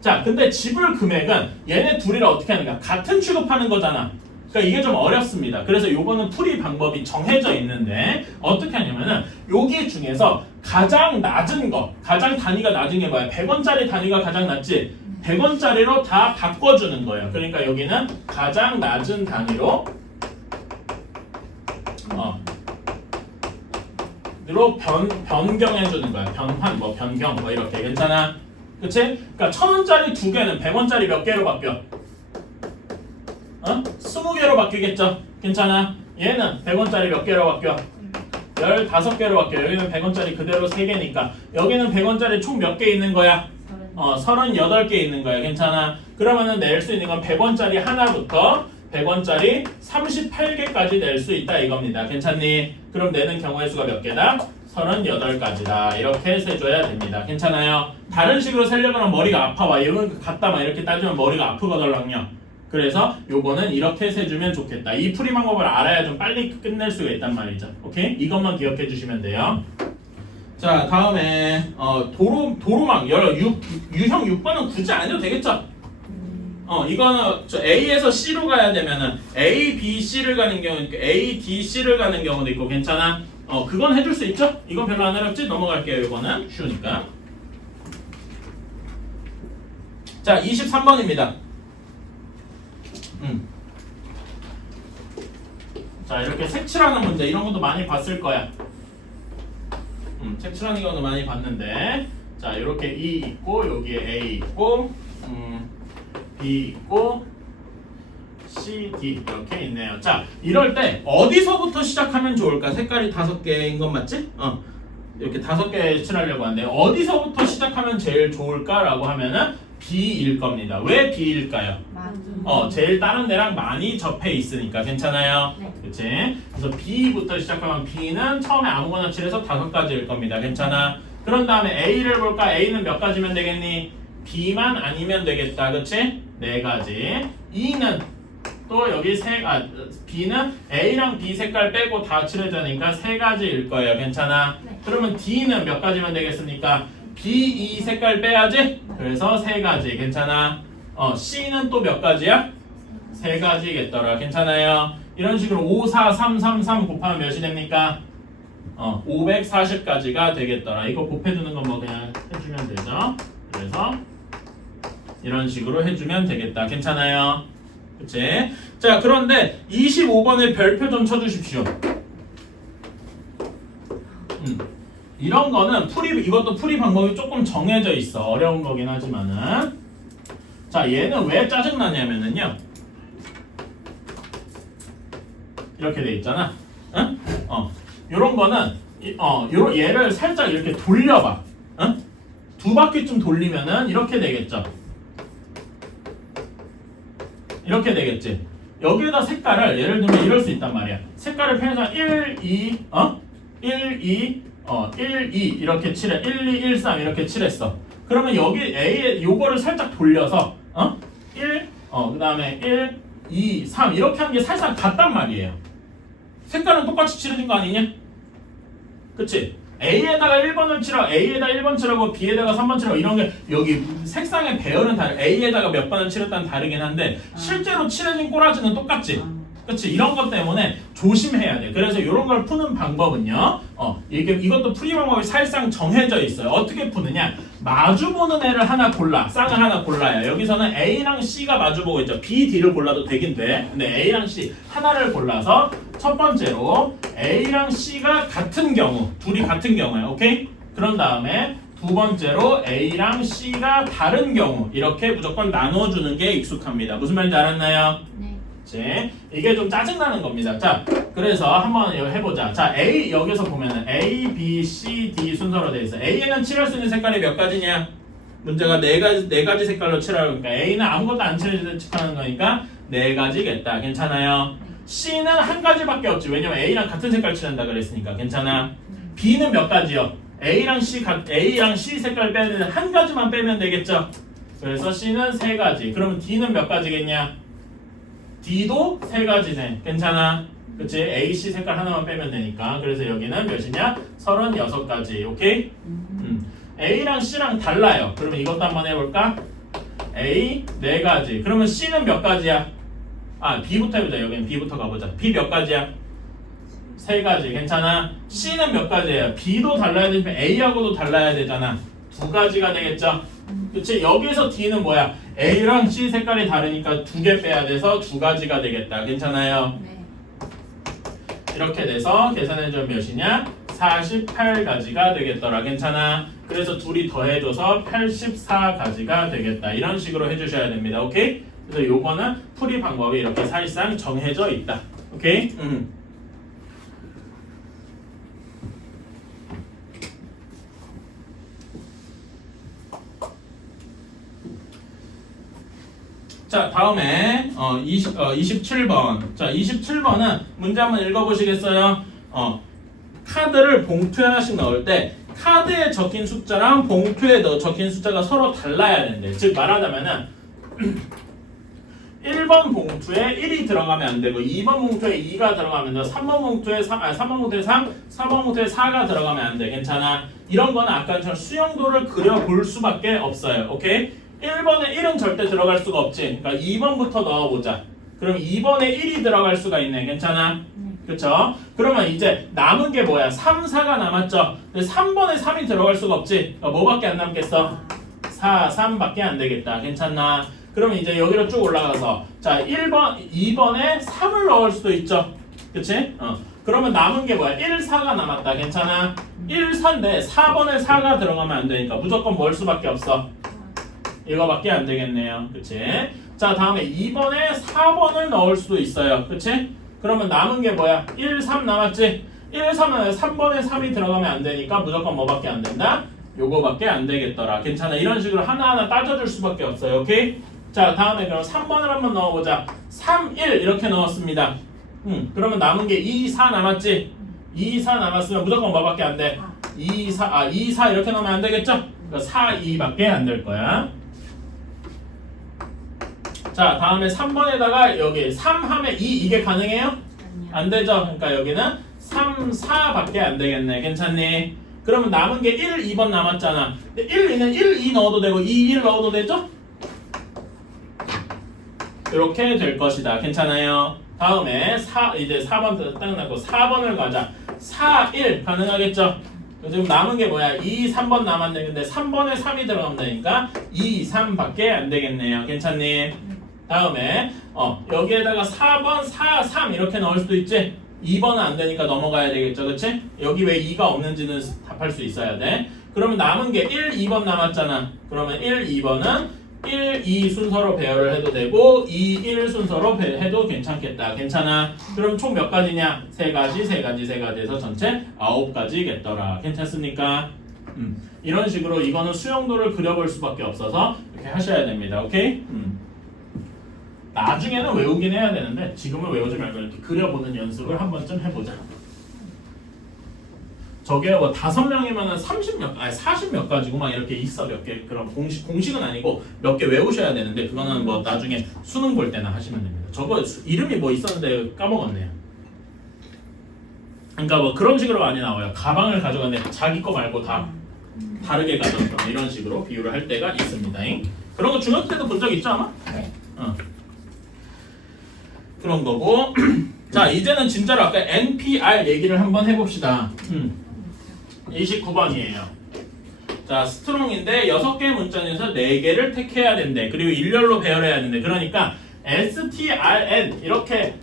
자, 근데 지불 금액은 얘네 둘이를 어떻게 하는가? 같은 취급하는 거잖아. 그러니까 이게 좀 어렵습니다. 그래서 요거는 풀이 방법이 정해져 있는데 어떻게 하냐면은 여기 중에서 가장 낮은 거, 가장 단위가 낮은 게 뭐야? 100원짜리 단위가 가장 낮지? 100원짜리로 다 바꿔주는 거예요. 그러니까 여기는 가장 낮은 단위로 변경해주는 거야. 변환, 변경, 이렇게. 괜찮아? 그치? 그러니까 1,000원짜리 2개는 100원짜리 몇 개로 바뀌어? 20개로 바뀌겠죠? 괜찮아? 얘는 100원짜리 몇 개로 바뀌어? 15개로 바뀌어. 여기는 100원짜리 그대로 3개니까 여기는 100원짜리 총 몇 개 있는 거야? 38개 있는 거야. 괜찮아? 그러면은 낼 수 있는 건 100원짜리 하나부터 100원짜리 38개까지 낼 수 있다 이겁니다. 괜찮니? 그럼 내는 경우의 수가 몇 개다? 38가지다. 이렇게 세줘야 됩니다. 괜찮아요? 다른 식으로 세려고 하면 머리가 아파. 이런 거 갖다 이렇게 따지면 머리가 아프거든요. 그래서 요거는 이렇게 세주면 좋겠다. 이 풀이 방법을 알아야 좀 빨리 끝낼 수가 있단 말이죠. 오케이? 이것만 기억해 주시면 돼요. 자, 다음에 도로망 유형 6번은 굳이 안 해도 되겠죠? 이거는 A에서 C로 가야 되면은 A, B, C를 가는 경우 있고 A, D, C를 가는 경우도 있고 괜찮아? 그건 해줄 수 있죠? 이건 별로 안 어렵지? 넘어갈게요. 이거는 쉬우니까. 자, 23번입니다. 자, 이렇게 색칠하는 문제 이런 것도 많이 봤을 거야. 색칠하는 경우도 많이 봤는데, 자, 이렇게 E 있고 여기에 A 있고 B 있고 C, D 이렇게 있네요. 자, 이럴 때 어디서부터 시작하면 좋을까? 색깔이 5개인 건 맞지? 이렇게 5개 칠하려고 하는데 어디서부터 시작하면 제일 좋을까라고 하면은 B일 겁니다. 왜 B일까요? 제일 다른 데랑 많이 접해 있으니까 괜찮아요. 네. 그치? 그래서 B부터 시작하면 B는 처음에 아무거나 칠해서 5가지일 겁니다. 괜찮아? 그런 다음에 A를 볼까? A는 몇 가지면 되겠니? B만 아니면 되겠다. 그치? 4가지. E는 또 여기 B는 A랑 B 색깔 빼고 다 칠해주니까 3가지일 거예요. 괜찮아? 네. 그러면 D는 몇 가지면 되겠습니까? B, E 색깔 빼야지? 그래서 3가지. 괜찮아? C는 또 몇 가지야? 3가지겠더라. 괜찮아요? 이런 식으로 5, 4, 3, 3, 3 곱하면 몇이 됩니까? 540가지가 되겠더라. 이거 곱해주는 건 뭐 그냥 해주면 되죠. 그래서 이런 식으로 해주면 되겠다. 괜찮아요? 그치? 자, 그런데 25번에 별표 좀 쳐주십시오. 이런 거는 이것도 풀이 방법이 조금 정해져 있어. 어려운 거긴 하지만은. 자, 얘는 왜 짜증나냐면은요. 이렇게 돼 있잖아. 응? 요런 거는, 얘를 살짝 이렇게 돌려봐. 응? 2바퀴쯤 돌리면은 이렇게 되겠죠. 이렇게 되겠지. 여기에다 색깔을 예를 들면 이럴 수 있단 말이야. 색깔을 편해서 1, 2, 1, 2, 1, 2 이렇게 칠해. 1, 2, 1, 3 이렇게 칠했어. 그러면 여기 A에 요거를 살짝 돌려서 1, 그 다음에 1, 2, 3 이렇게 하는 게 살짝 같단 말이에요. 색깔은 똑같이 칠해진 거 아니냐? 그치? A에다가 1번을 칠하고 A에다 1번 칠하고 B에다가 3번 칠하고 이런 게 여기 색상의 배열은 A에다가 몇 번을 칠했다는 다르긴 한데 실제로 칠해진 꼬라지는 똑같지? 그치? 이런 것 때문에 조심해야 돼. 그래서 이런 걸 푸는 방법은요. 이것도 풀이 방법이 사실상 정해져 있어요. 어떻게 푸느냐? 마주보는 애를 하나 골라. 쌍을 하나 골라요. 여기서는 A랑 C가 마주보고 있죠. B, D를 골라도 되긴 돼. 근데 A랑 C 하나를 골라서 첫 번째로 A랑 C가 같은 경우, 둘이 같은 경우야. 오케이? 그런 다음에 두 번째로 A랑 C가 다른 경우 이렇게 무조건 나눠주는 게 익숙합니다. 무슨 말인지 알았나요? 네. 이게 좀 짜증나는 겁니다. 자, 그래서 한번 해보자. 자, A 여기서 보면은 A, B, C, D 순서로 되어 있어. A에는 칠할 수 있는 색깔이 몇 가지냐? 문제가 네 가지 색깔로 칠하니까 A는 아무것도 안 칠하는 거니까 4가지겠다. 괜찮아요? C는 한 가지밖에 없지. 왜냐면 A랑 같은 색깔 칠한다 그랬으니까. 괜찮아? B는 몇 가지요? A랑 C 색깔 빼는 한 가지만 빼면 되겠죠? 그래서 C는 3가지. 그러면 D는 몇 가지겠냐? D도 3가지네. 괜찮아? 그치? A, C 색깔 하나만 빼면 되니까. 그래서 여기는 몇이냐? 36가지. 오케이? A랑 C랑 달라요. 그러면 이것도 한번 해볼까? A 4가지. 그러면 C는 몇 가지야? B부터 해보자. 여기는 B부터 가보자. B 몇 가지야? 3가지. 괜찮아? C는 몇 가지예요? B도 달라야 되면 A하고도 달라야 되잖아. 2가지가 되겠죠? 그치? 여기서 D는 뭐야? A랑 C 색깔이 다르니까 2개 빼야 돼서 2가지가 되겠다. 괜찮아요? 네. 이렇게 돼서 계산해주면 몇이냐? 48가지가 되겠더라. 괜찮아? 그래서 둘이 더해줘서 84가지가 되겠다. 이런 식으로 해주셔야 됩니다. 오케이? 그래서 요거는 풀이 방법이 이렇게 사실상 정해져 있다. 오케이? 자, 다음에 27번. 자, 27번은 문제 한번 읽어보시겠어요? 카드를 봉투에 하나씩 넣을 때 카드에 적힌 숫자랑 봉투에 적힌 숫자가 서로 달라야 되는데, 즉 말하자면은 1번 봉투에 1이 들어가면 안 되고 2번 봉투에 2가 들어가면 돼. 3번 봉투에 3번 봉투에 3, 4번 봉투에 4가 들어가면 안 돼. 괜찮아? 이런 거는 아까처럼 수영도를 그려볼 수밖에 없어요. 오케이? 1번에 1은 절대 들어갈 수가 없지. 그러니까 2번부터 넣어보자. 그럼 2번에 1이 들어갈 수가 있네. 괜찮아? 그쵸? 그러면 이제 남은 게 뭐야? 3, 4가 남았죠? 근데 3번에 3이 들어갈 수가 없지. 그러니까 뭐밖에 안 남겠어? 4, 3밖에 안 되겠다. 괜찮나? 그러면 이제 여기로 쭉 올라가서 자 2번에 3을 넣을 수도 있죠. 그치? 그러면 남은 게 뭐야? 1, 4가 남았다. 괜찮아? 1, 4인데 4번에 4가 들어가면 안 되니까 무조건 뭘 수밖에 없어? 이거밖에 안 되겠네요. 그치? 자 다음에 2번에 4번을 넣을 수도 있어요. 그치? 그러면 남은 게 뭐야? 1, 3 남았지? 1, 3은 3번에 3이 들어가면 안 되니까 무조건 뭐밖에 안 된다? 요거밖에 안 되겠더라. 괜찮아. 이런 식으로 하나하나 따져줄 수밖에 없어요. 오케이? 자, 다음에 그럼 3번을 한번 넣어보자. 3, 1 이렇게 넣었습니다. 그러면 남은 게 2, 4 남았지? 2, 4 남았으면 무조건 뭐밖에 안 돼? 2, 4 이렇게 넣으면 안 되겠죠? 그러니까 4, 2밖에 안 될 거야. 자, 다음에 3번에다가 여기 3 하면 2 이게 가능해요? 아니요. 안 되죠? 그러니까 여기는 3, 4밖에 안 되겠네. 괜찮니? 그러면 남은 게 1, 2번 남았잖아. 근데 1, 2는 1, 2 넣어도 되고 2, 1 넣어도 되죠? 이렇게 될 것이다. 괜찮아요? 다음에 이제 4번 딱 나고 4번을 가자. 4, 1 가능하겠죠? 지금 남은 게 뭐야? 2, 3번 남았네. 근데 3번에 3이 들어가면 되니까 2, 3밖에 안 되겠네요. 괜찮니? 다음에 여기에다가 4번, 4, 3 이렇게 넣을 수도 있지? 2번은 안 되니까 넘어가야 되겠죠. 그치? 여기 왜 2가 없는지는 답할 수 있어야 돼. 그러면 남은 게 1, 2번 남았잖아. 그러면 1, 2번은 1, 2 순서로 배열을 해도 되고 2, 1 순서로 해도 괜찮겠다. 괜찮아? 그럼 총 몇 가지냐? 3가지, 3가지, 3가지에서 전체 9가지겠더라. 괜찮습니까? 이런 식으로 이거는 수용도를 그려볼 수밖에 없어서 이렇게 하셔야 됩니다. 오케이? 나중에는 외우긴 해야 되는데 지금은 외우지 말고 이렇게 그려보는 연습을 한 번쯤 해보자. 저게 뭐 5명이면은 40 몇 가지고 막 이렇게 있어. 몇 개. 그럼 공식은 아니고 몇 개 외우셔야 되는데 그거는 뭐 나중에 수능 볼 때나 하시면 됩니다. 저거 이름이 뭐 있었는데 까먹었네요. 그러니까 뭐 그런 식으로 많이 나와요. 가방을 가져갔는데 자기 거 말고 다 다르게 가져왔던 이런 식으로 비유를 할 때가 있습니다. 그런 거 중학교 때도 본 적 있죠 아마? 네. 그런 거고. 자, 이제는 진짜로 아까 NPR 얘기를 한번 해봅시다. 29번이에요. 자, 스트롱인데 6개의 문자 중에서 4개를 택해야 된대. 그리고 일렬로 배열해야 된대. 그러니까 STRN 이렇게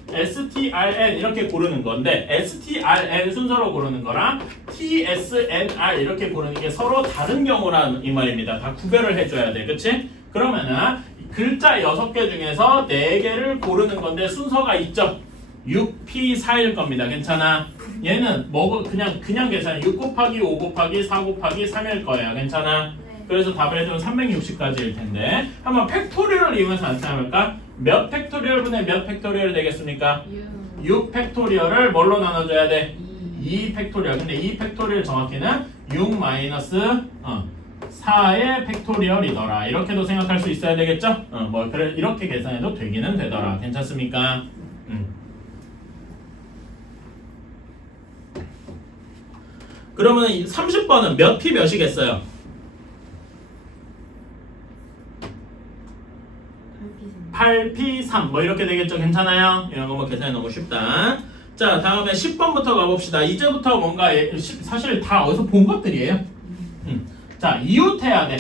고르는 건데 STRN 순서로 고르는 거랑 TSNR 이렇게 고르는 게 서로 다른 경우라는 이 말입니다. 다 구별을 해줘야 돼. 그치? 그러면은 글자 6개 중에서 4개를 고르는 건데 순서가 있죠? 6P4일 겁니다. 괜찮아? 얘는 그냥 괜찮아. 6 곱하기 5 곱하기 4 곱하기 3일 거예요. 괜찮아? 네. 그래서 답을 해주면 360가지일 텐데 한번 팩토리얼을 이용해서 나타내볼까? 몇 팩토리얼분의 몇 팩토리얼이 되겠습니까? 6 팩토리얼을 뭘로 나눠줘야 돼? 2 팩토리얼. 근데 2 팩토리얼 정확히는 6 마이너스 4의 팩토리얼이더라. 이렇게도 생각할 수 있어야 되겠죠? 그래 이렇게 계산해도 되기는 되더라. 괜찮습니까? 그러면 30번은 몇 P 몇이겠어요? 8P3 뭐 이렇게 되겠죠? 괜찮아요? 이런 거 뭐 계산이 너무 쉽다. 자, 다음에 10번부터 가봅시다. 이제부터 뭔가 사실 다 어디서 본 것들이에요. 자, 이웃해야 돼.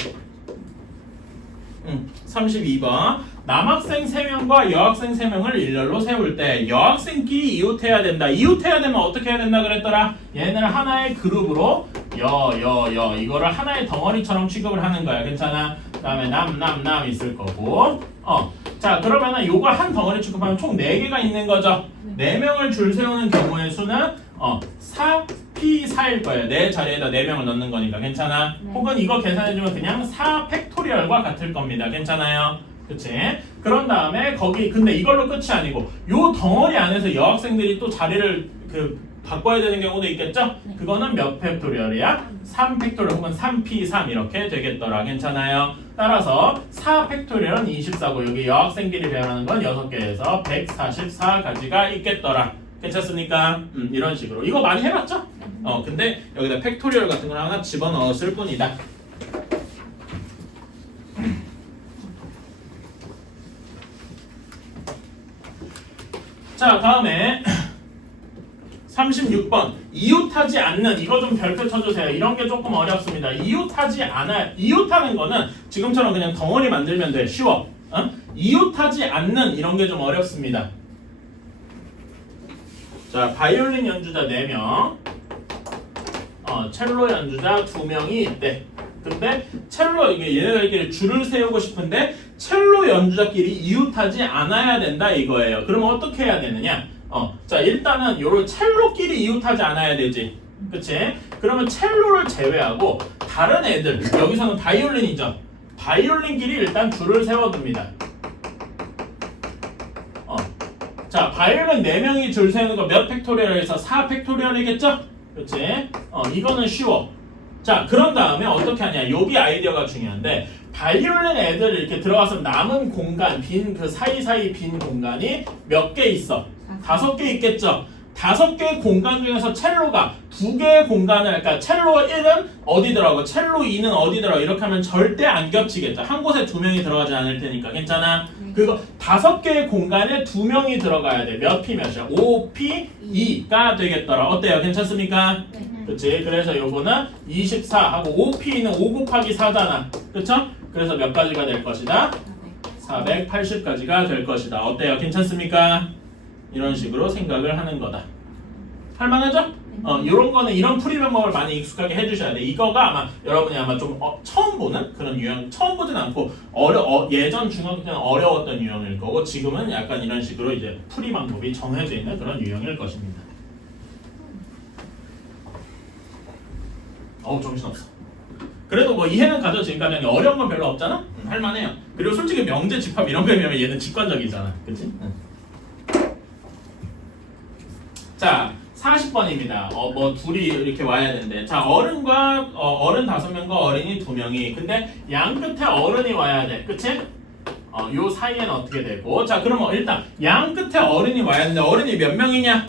32번. 남학생 3명과 여학생 3명을 일렬로 세울 때 여학생끼리 이웃해야 된다. 이웃해야 되면 어떻게 해야 된다 그랬더라? 얘네를 하나의 그룹으로 이거를 하나의 덩어리처럼 취급을 하는 거야. 괜찮아? 그 다음에 남 있을 거고. 자, 그러면은 요걸 한 덩어리 취급하면 총 4개가 있는 거죠. 4명을 줄 세우는 경우의 수는 4P4일 거예요. 내 자리에다 4명을 넣는 거니까. 괜찮아? 네. 혹은 이거 계산해주면 그냥 4 팩토리얼과 같을 겁니다. 괜찮아요? 그치? 그런 다음에 근데 이걸로 끝이 아니고 요 덩어리 안에서 여학생들이 또 자리를 바꿔야 되는 경우도 있겠죠? 네. 그거는 몇 팩토리얼이야? 3 팩토리얼 혹은 3P3 이렇게 되겠더라. 괜찮아요? 따라서 4 팩토리얼은 24고 여기 여학생끼리 배열하는 건 6개에서 144가지가 있겠더라. 괜찮습니까? 이런 식으로. 이거 많이 해봤죠? 근데 여기다 팩토리얼 같은 걸 하나 집어넣었을 뿐이다. 자, 다음에 36번 이웃하지 않는 이거 좀 별표 쳐주세요. 이런 게 조금 어렵습니다. 이웃하지 않아. 이웃하는 거는 지금처럼 그냥 덩어리 만들면 돼. 쉬워. 이웃하지 않는 이런 게 좀 어렵습니다. 자, 바이올린 연주자 4명, 첼로 연주자 2명이 있대. 근데 첼로 얘네들끼리 줄을 세우고 싶은데 첼로 연주자끼리 이웃하지 않아야 된다 이거예요. 그러면 어떻게 해야 되느냐? 자 일단은 요런 첼로끼리 이웃하지 않아야 되지. 그치? 그러면 첼로를 제외하고 다른 애들 여기서는 바이올린이죠. 바이올린끼리 일단 줄을 세워둡니다. 자 바이올린 4명이 줄 세우는 거 몇 팩토리얼에서 4 팩토리얼이겠죠? 그치? 이거는 쉬워. 자 그런 다음에 어떻게 하냐. 여기 아이디어가 중요한데 바이올린 애들 이렇게 들어가서 남은 공간 빈 그 사이사이 빈 공간이 몇 개 있어? 5개 있겠죠? 5개의 공간 중에서 첼로가 2개의 공간을 그러니까 첼로 1은 어디 들어가고 첼로 2는 어디 들어가고 이렇게 하면 절대 안 겹치겠죠. 한 곳에 2명이 들어가지 않을 테니까 괜찮아? 그리고 5개의 공간에 2명이 들어가야 돼. 몇 P 몇이야? 5P 2가 되겠더라. 어때요? 괜찮습니까? 네. 그치? 그래서 요거는 24 하고 5P는 5 곱하기 4잖아. 그쵸? 그래서 몇 가지가 될 것이다? 480까지가 될 것이다. 어때요? 괜찮습니까? 이런 식으로 생각을 하는 거다. 할만하죠? 이런 거는 이런 풀이 방법을 많이 익숙하게 해주셔야 돼. 이거가 아마 여러분이 아마 좀 처음 보는 그런 유형, 처음 보진 않고 예전 중학교 때는 어려웠던 유형일 거고 지금은 약간 이런 식으로 이제 풀이 방법이 정해져 있는 그런 유형일 것입니다. 정신없어. 그래도 뭐 이해는 가져. 지금까지 어려운 건 별로 없잖아? 할만해요. 그리고 솔직히 명제 집합 이런 거면 얘는 직관적이잖아. 그치? 자 40번입니다. 뭐 둘이 이렇게 와야 되는데 자 어른과 어른 5명과 어린이 2명이 근데 양 끝에 어른이 와야 돼. 그치? 요 사이에는 어떻게 되고 자 그러면 일단 양 끝에 어른이 와야 되는데 어른이 몇 명이냐?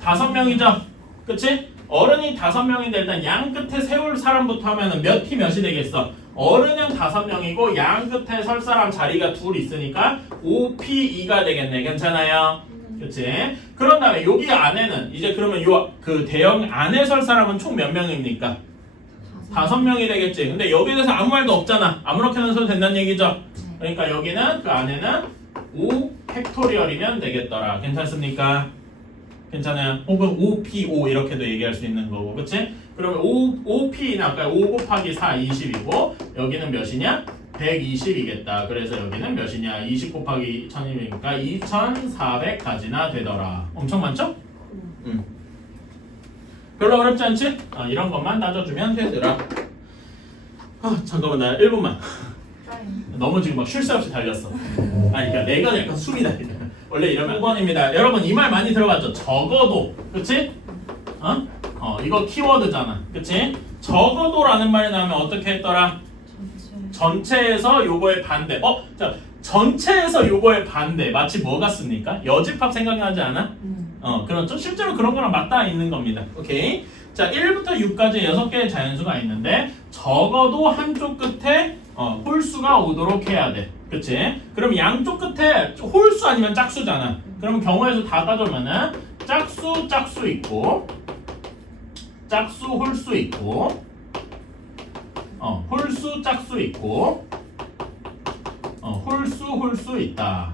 5명이죠? 그치? 어른이 5명인데 일단 양 끝에 세울 사람부터 하면은 몇 P 몇이 되겠어? 어른은 5명이고 양 끝에 설 사람 자리가 둘 있으니까 5P2가 되겠네. 괜찮아요? 그치? 그런 다음에 여기 안에는 이제 그러면 요 그 대형 안에 설 사람은 총 몇 명입니까? 5명이 되겠지. 근데 여기에 대해서 아무 말도 없잖아. 아무렇게나 써도 된다는 얘기죠. 그러니까 여기는 그 안에는 5 팩토리얼이면 되겠더라. 괜찮습니까? 괜찮아요? 혹은 5P5 이렇게도 얘기할 수 있는 거고. 그치? 그러면 5P는 아까 5 곱하기 4 20이고 여기는 몇이냐? 120이겠다. 그래서 여기는 몇이냐? 20 곱하기 1000이니까 2400까지나 되더라. 엄청 많죠? 별로 어렵지 않지? 이런 것만 따져주면 되더라. 잠깐만 나 1분만. 너무 지금 막 쉴 새 없이 달렸어. 그러니까 내가 약간 숨이 달려. 원래 이러면 5번입니다. 여러분 이 말 많이 들어봤죠? 적어도. 그치? 이거 키워드잖아. 그치? 적어도라는 말이 나오면 어떻게 했더라? 전체에서 요거의 반대. 자, 전체에서 요거의 반대. 마치 뭐 같습니까? 여집합 생각나지 않아? 그렇죠. 실제로 그런 거랑 맞닿아 있는 겁니다. 오케이. 자, 1부터 6까지 6개의 자연수가 있는데 적어도 한쪽 끝에 홀수가 오도록 해야 돼. 그치? 그럼 양쪽 끝에 홀수 아니면 짝수잖아. 그러면 경우의 수 다 따져면은 짝수 있고 짝수 홀수 있고 홀수 짝수 있고 홀수 있다.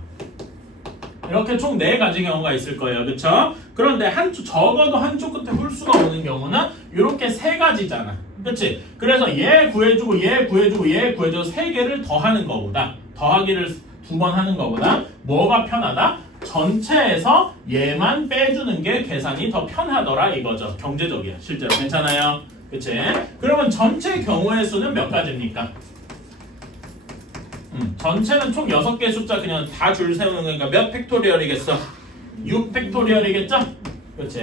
이렇게 총 4가지 경우가 있을 거예요. 그쵸? 그런데 적어도 한쪽 끝에 홀수가 오는 경우는 이렇게 3가지잖아. 그치? 그래서 얘 구해주고 얘 구해주고 얘 구해주고 3개를 더하는 거보다 더하기를 2번 하는 거보다 뭐가 편하다? 전체에서 얘만 빼주는 게 계산이 더 편하더라 이거죠. 경제적이야. 실제로. 괜찮아요? 그치? 그러면 전체 경우의 수는 몇 가지입니까? 전체는 총 6개 숫자 그냥 다 줄 세우는 거니까 몇 팩토리얼이겠어? 6 팩토리얼이겠죠? 그치?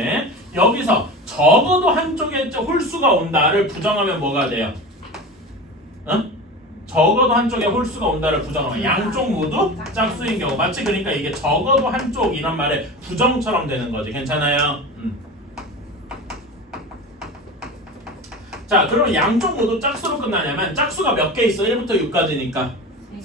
여기서 적어도 한쪽에 홀수가 온다를 부정하면 뭐가 돼요? 적어도 한쪽에 홀수가 온다를 부정하면 양쪽 모두 짝수인 경우. 마치 그러니까 이게 적어도 한쪽 이런 말에 부정처럼 되는 거지. 괜찮아요? 자, 그럼 양쪽 모두 짝수로 끝나냐면 짝수가 몇 개 있어? 1부터 6까지니까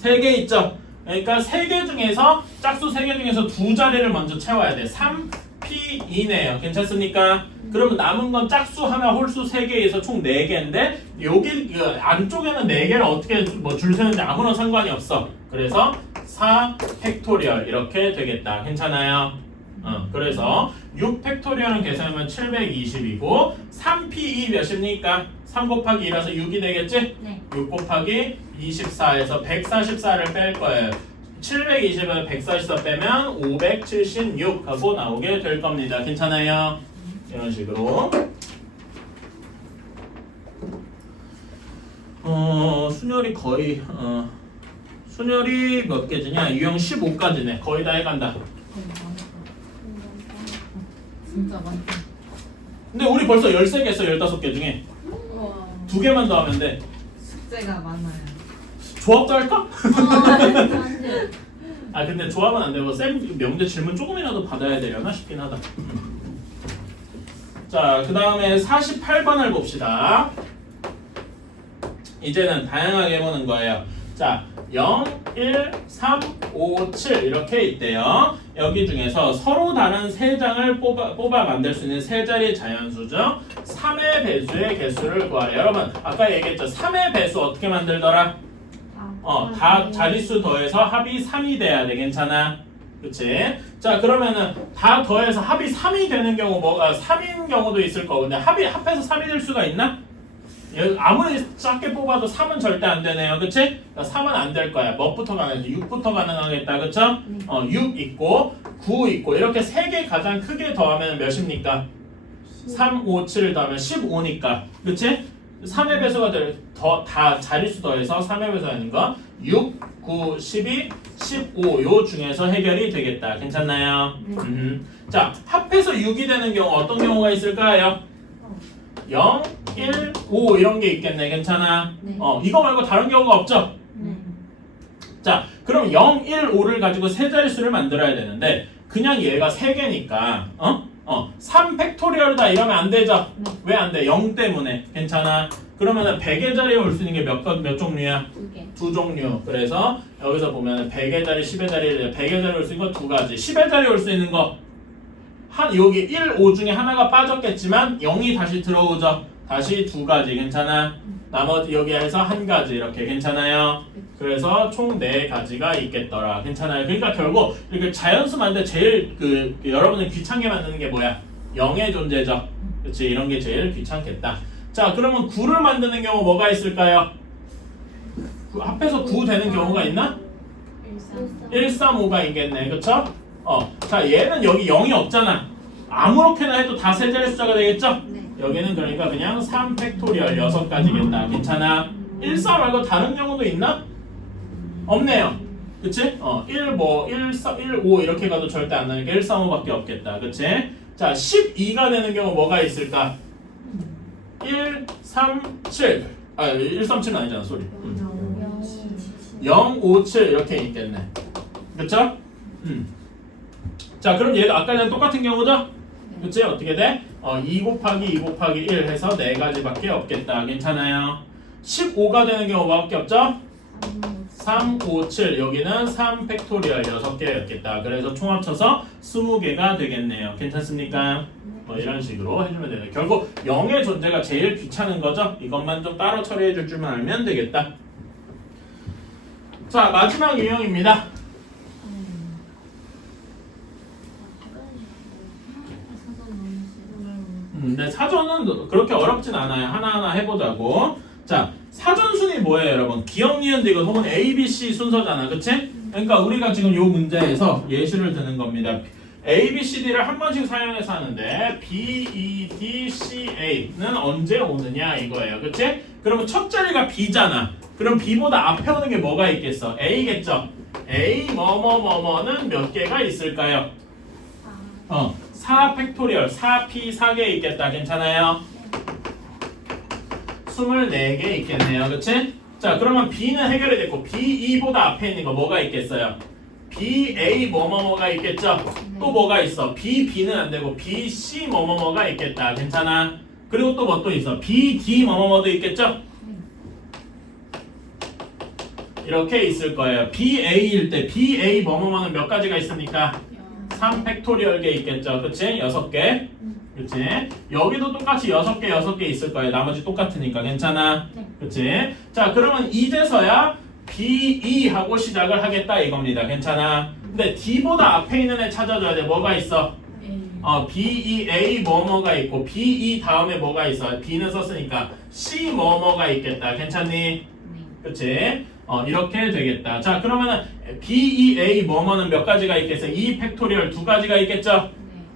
3개 있죠? 그러니까 3개 중에서 짝수 3개 중에서 2자리를 먼저 채워야 돼. 3P2네요. 괜찮습니까? 그러면 남은 건 짝수 하나 홀수 3개에서 총 4개인데 여기 그 안쪽에는 4개를 어떻게 줄 세우는지 아무런 상관이 없어. 그래서 4 팩토리얼 이렇게 되겠다. 괜찮아요? 그래서 6 팩토리얼은 계산하면 720이고 3P2 몇입니까? 3 곱하기 2라서 6이 되겠지? 네. 6 곱하기 24에서 144를 뺄 거예요. 720을 144 빼면 576 하고 나오게 될 겁니다. 괜찮아요? 이런 식으로. 순열이 거의 순열이 몇 개지냐? 유형 15까지네. 거의 다 해간다. 진짜 많다. 근데 우리 벌써 13개 했어. 15개 중에 우와. 2개만 더 하면 돼. 숙제가 많아요. 조합도 할까? 안 돼. 아 근데 조합은 안 되고 쌤 명대 질문 조금이라도 받아야 되려나 싶긴 하다. 자, 그 다음에 48번을 봅시다. 이제는 다양하게 해보는 거예요. 자, 0, 1, 3, 5, 7 이렇게 있대요. 여기 중에서 서로 다른 세 장을 뽑아 만들 수 있는 세 자리 자연수죠. 3의 배수의 개수를 구하래. 여러분 아까 얘기했죠. 3의 배수 어떻게 만들더라? 다 자릿수 더해서 합이 3이 돼야 돼. 괜찮아? 그치? 자, 그러면은 다 더해서 합이 3이 되는 경우 3인 경우도 있을 거고. 근데 합해서 3이 될 수가 있나? 아무리 작게 뽑아도 3은 절대 안 되네요. 그치? 그러니까 3은 안 될 거야. 뭐부터 가능하지? 6부터 가능하겠다. 그쵸? 6 있고 9 있고 이렇게 세 개 가장 크게 더하면 몇입니까? 3, 5, 7 더하면 15니까. 그치? 3의 배수가 다 자릿수 더해서 3의 배수가 있는 거 6, 9, 12, 15 요 중에서 해결이 되겠다. 괜찮나요? 자, 합해서 6이 되는 경우 어떤 경우가 있을까요? 0, 1, 5 이런 게 있겠네. 괜찮아? 네. 이거 말고 다른 경우가 없죠? 네. 자, 그럼 0, 1, 5를 가지고 세 자릿수를 만들어야 되는데 그냥 얘가 3개니까 3 팩토리얼이다 이러면 안 되죠? 네. 왜 안 돼? 0 때문에. 괜찮아? 그러면은 100의 자리에 올 수 있는 게 몇 종류야? 2개. 2종류. 그래서 여기서 보면은 100의 자리, 10의 자리, 100의 자리에 올 수 있는 거 2가지. 10의 자리에 올 수 있는 거 여기 1, 5 중에 하나가 빠졌겠지만 0이 다시 들어오죠. 다시 2가지. 괜찮아? 나머지 여기에서 1가지 이렇게. 괜찮아요? 그래서 총 4가지가 있겠더라. 괜찮아요? 그러니까 결국 이렇게 자연수 만들 제일 여러분을 귀찮게 만드는 게 뭐야? 0의 존재죠. 그치? 이런 게 제일 귀찮겠다. 자, 그러면 9를 만드는 경우 뭐가 있을까요? 합해서 9 되는 경우가 있나? 1, 3, 5가 있겠네. 그쵸? 자, 얘는 여기 0이 없잖아. 아무렇게나 해도 다 세 자리 숫자가 되겠죠? 네. 여기는 그러니까 그냥 3 팩토리얼 6가지겠다. 괜찮아? 1, 4 말고 다른 경우도 있나? 없네요. 그치? 1, 4, 1, 5 이렇게 가도 절대 안 나니까 1, 3, 5밖에 없겠다. 그치? 자, 12가 되는 경우 뭐가 있을까? 1, 3, 7 1, 3, 7은 아니잖아. 소리 0, 5, 7 이렇게 있겠네. 그쵸? 자, 그럼 얘가 아까랑 똑같은 경우죠? 그치? 어떻게 돼? 2 곱하기 2 곱하기 1 해서 4가지밖에 없겠다. 괜찮아요? 15가 되는 경우 뭐밖에 없죠? 3, 5, 7 여기는 3 팩토리얼 6개였겠다. 그래서 총 합쳐서 20개가 되겠네요. 괜찮습니까? 뭐 이런 식으로 해주면 되네. 결국 0의 존재가 제일 귀찮은 거죠? 이것만 좀 따로 처리해 줄 줄만 알면 되겠다. 자, 마지막 유형입니다. 근데 사전은 그렇게 어렵진 않아요. 하나하나 해보자고. 자, 사전 순위 뭐예요, 여러분? 기억, 니은, 디귿 혹은 A, B, C 순서잖아. 그치? 그러니까 우리가 지금 요 문제에서 예시를 드는 겁니다. A, B, C, D를 한 번씩 사용해서 하는데 B, E, D, C, A는 언제 오느냐 이거예요. 그치? 그러면 첫 자리가 B잖아. 그럼 B보다 앞에 오는 게 뭐가 있겠어? A겠죠? A, 뭐뭐뭐뭐는 몇 개가 있을까요? 4 팩토리얼 4P 4개 있겠다. 괜찮아요? 24개 있겠네요. 그치? 자, 그러면 B는 해결이 됐고 BE보다 앞에 있는 거 뭐가 있겠어요? BA 뭐뭐뭐가 있겠죠? 또 뭐가 있어? BB는 안 되고 BC 뭐뭐뭐가 있겠다. 괜찮아? 그리고 또 뭐 또 있어? BD 뭐뭐뭐도 있겠죠? 이렇게 있을 거예요. BA일 때 BA 뭐뭐뭐는 몇 가지가 있습니까? 3 팩토리얼 개 있겠죠. 그치? 6개. 그치? 여기도 똑같이 6개 있을 거예요. 나머지 똑같으니까. 괜찮아? 네. 그치? 자, 그러면 이제서야 BE 하고 시작을 하겠다 이겁니다. 괜찮아? 근데 D보다 앞에 있는 애 찾아줘야 돼. 뭐가 있어? BEA 뭐뭐가 있고 BE 다음에 뭐가 있어? B는 썼으니까 C 뭐뭐가 있겠다. 괜찮니? 그치? 이렇게 되겠다. 자, 그러면은 BEA 뭐뭐는 몇 가지가 있겠어요? 2 팩토리얼 두 가지가 있겠죠?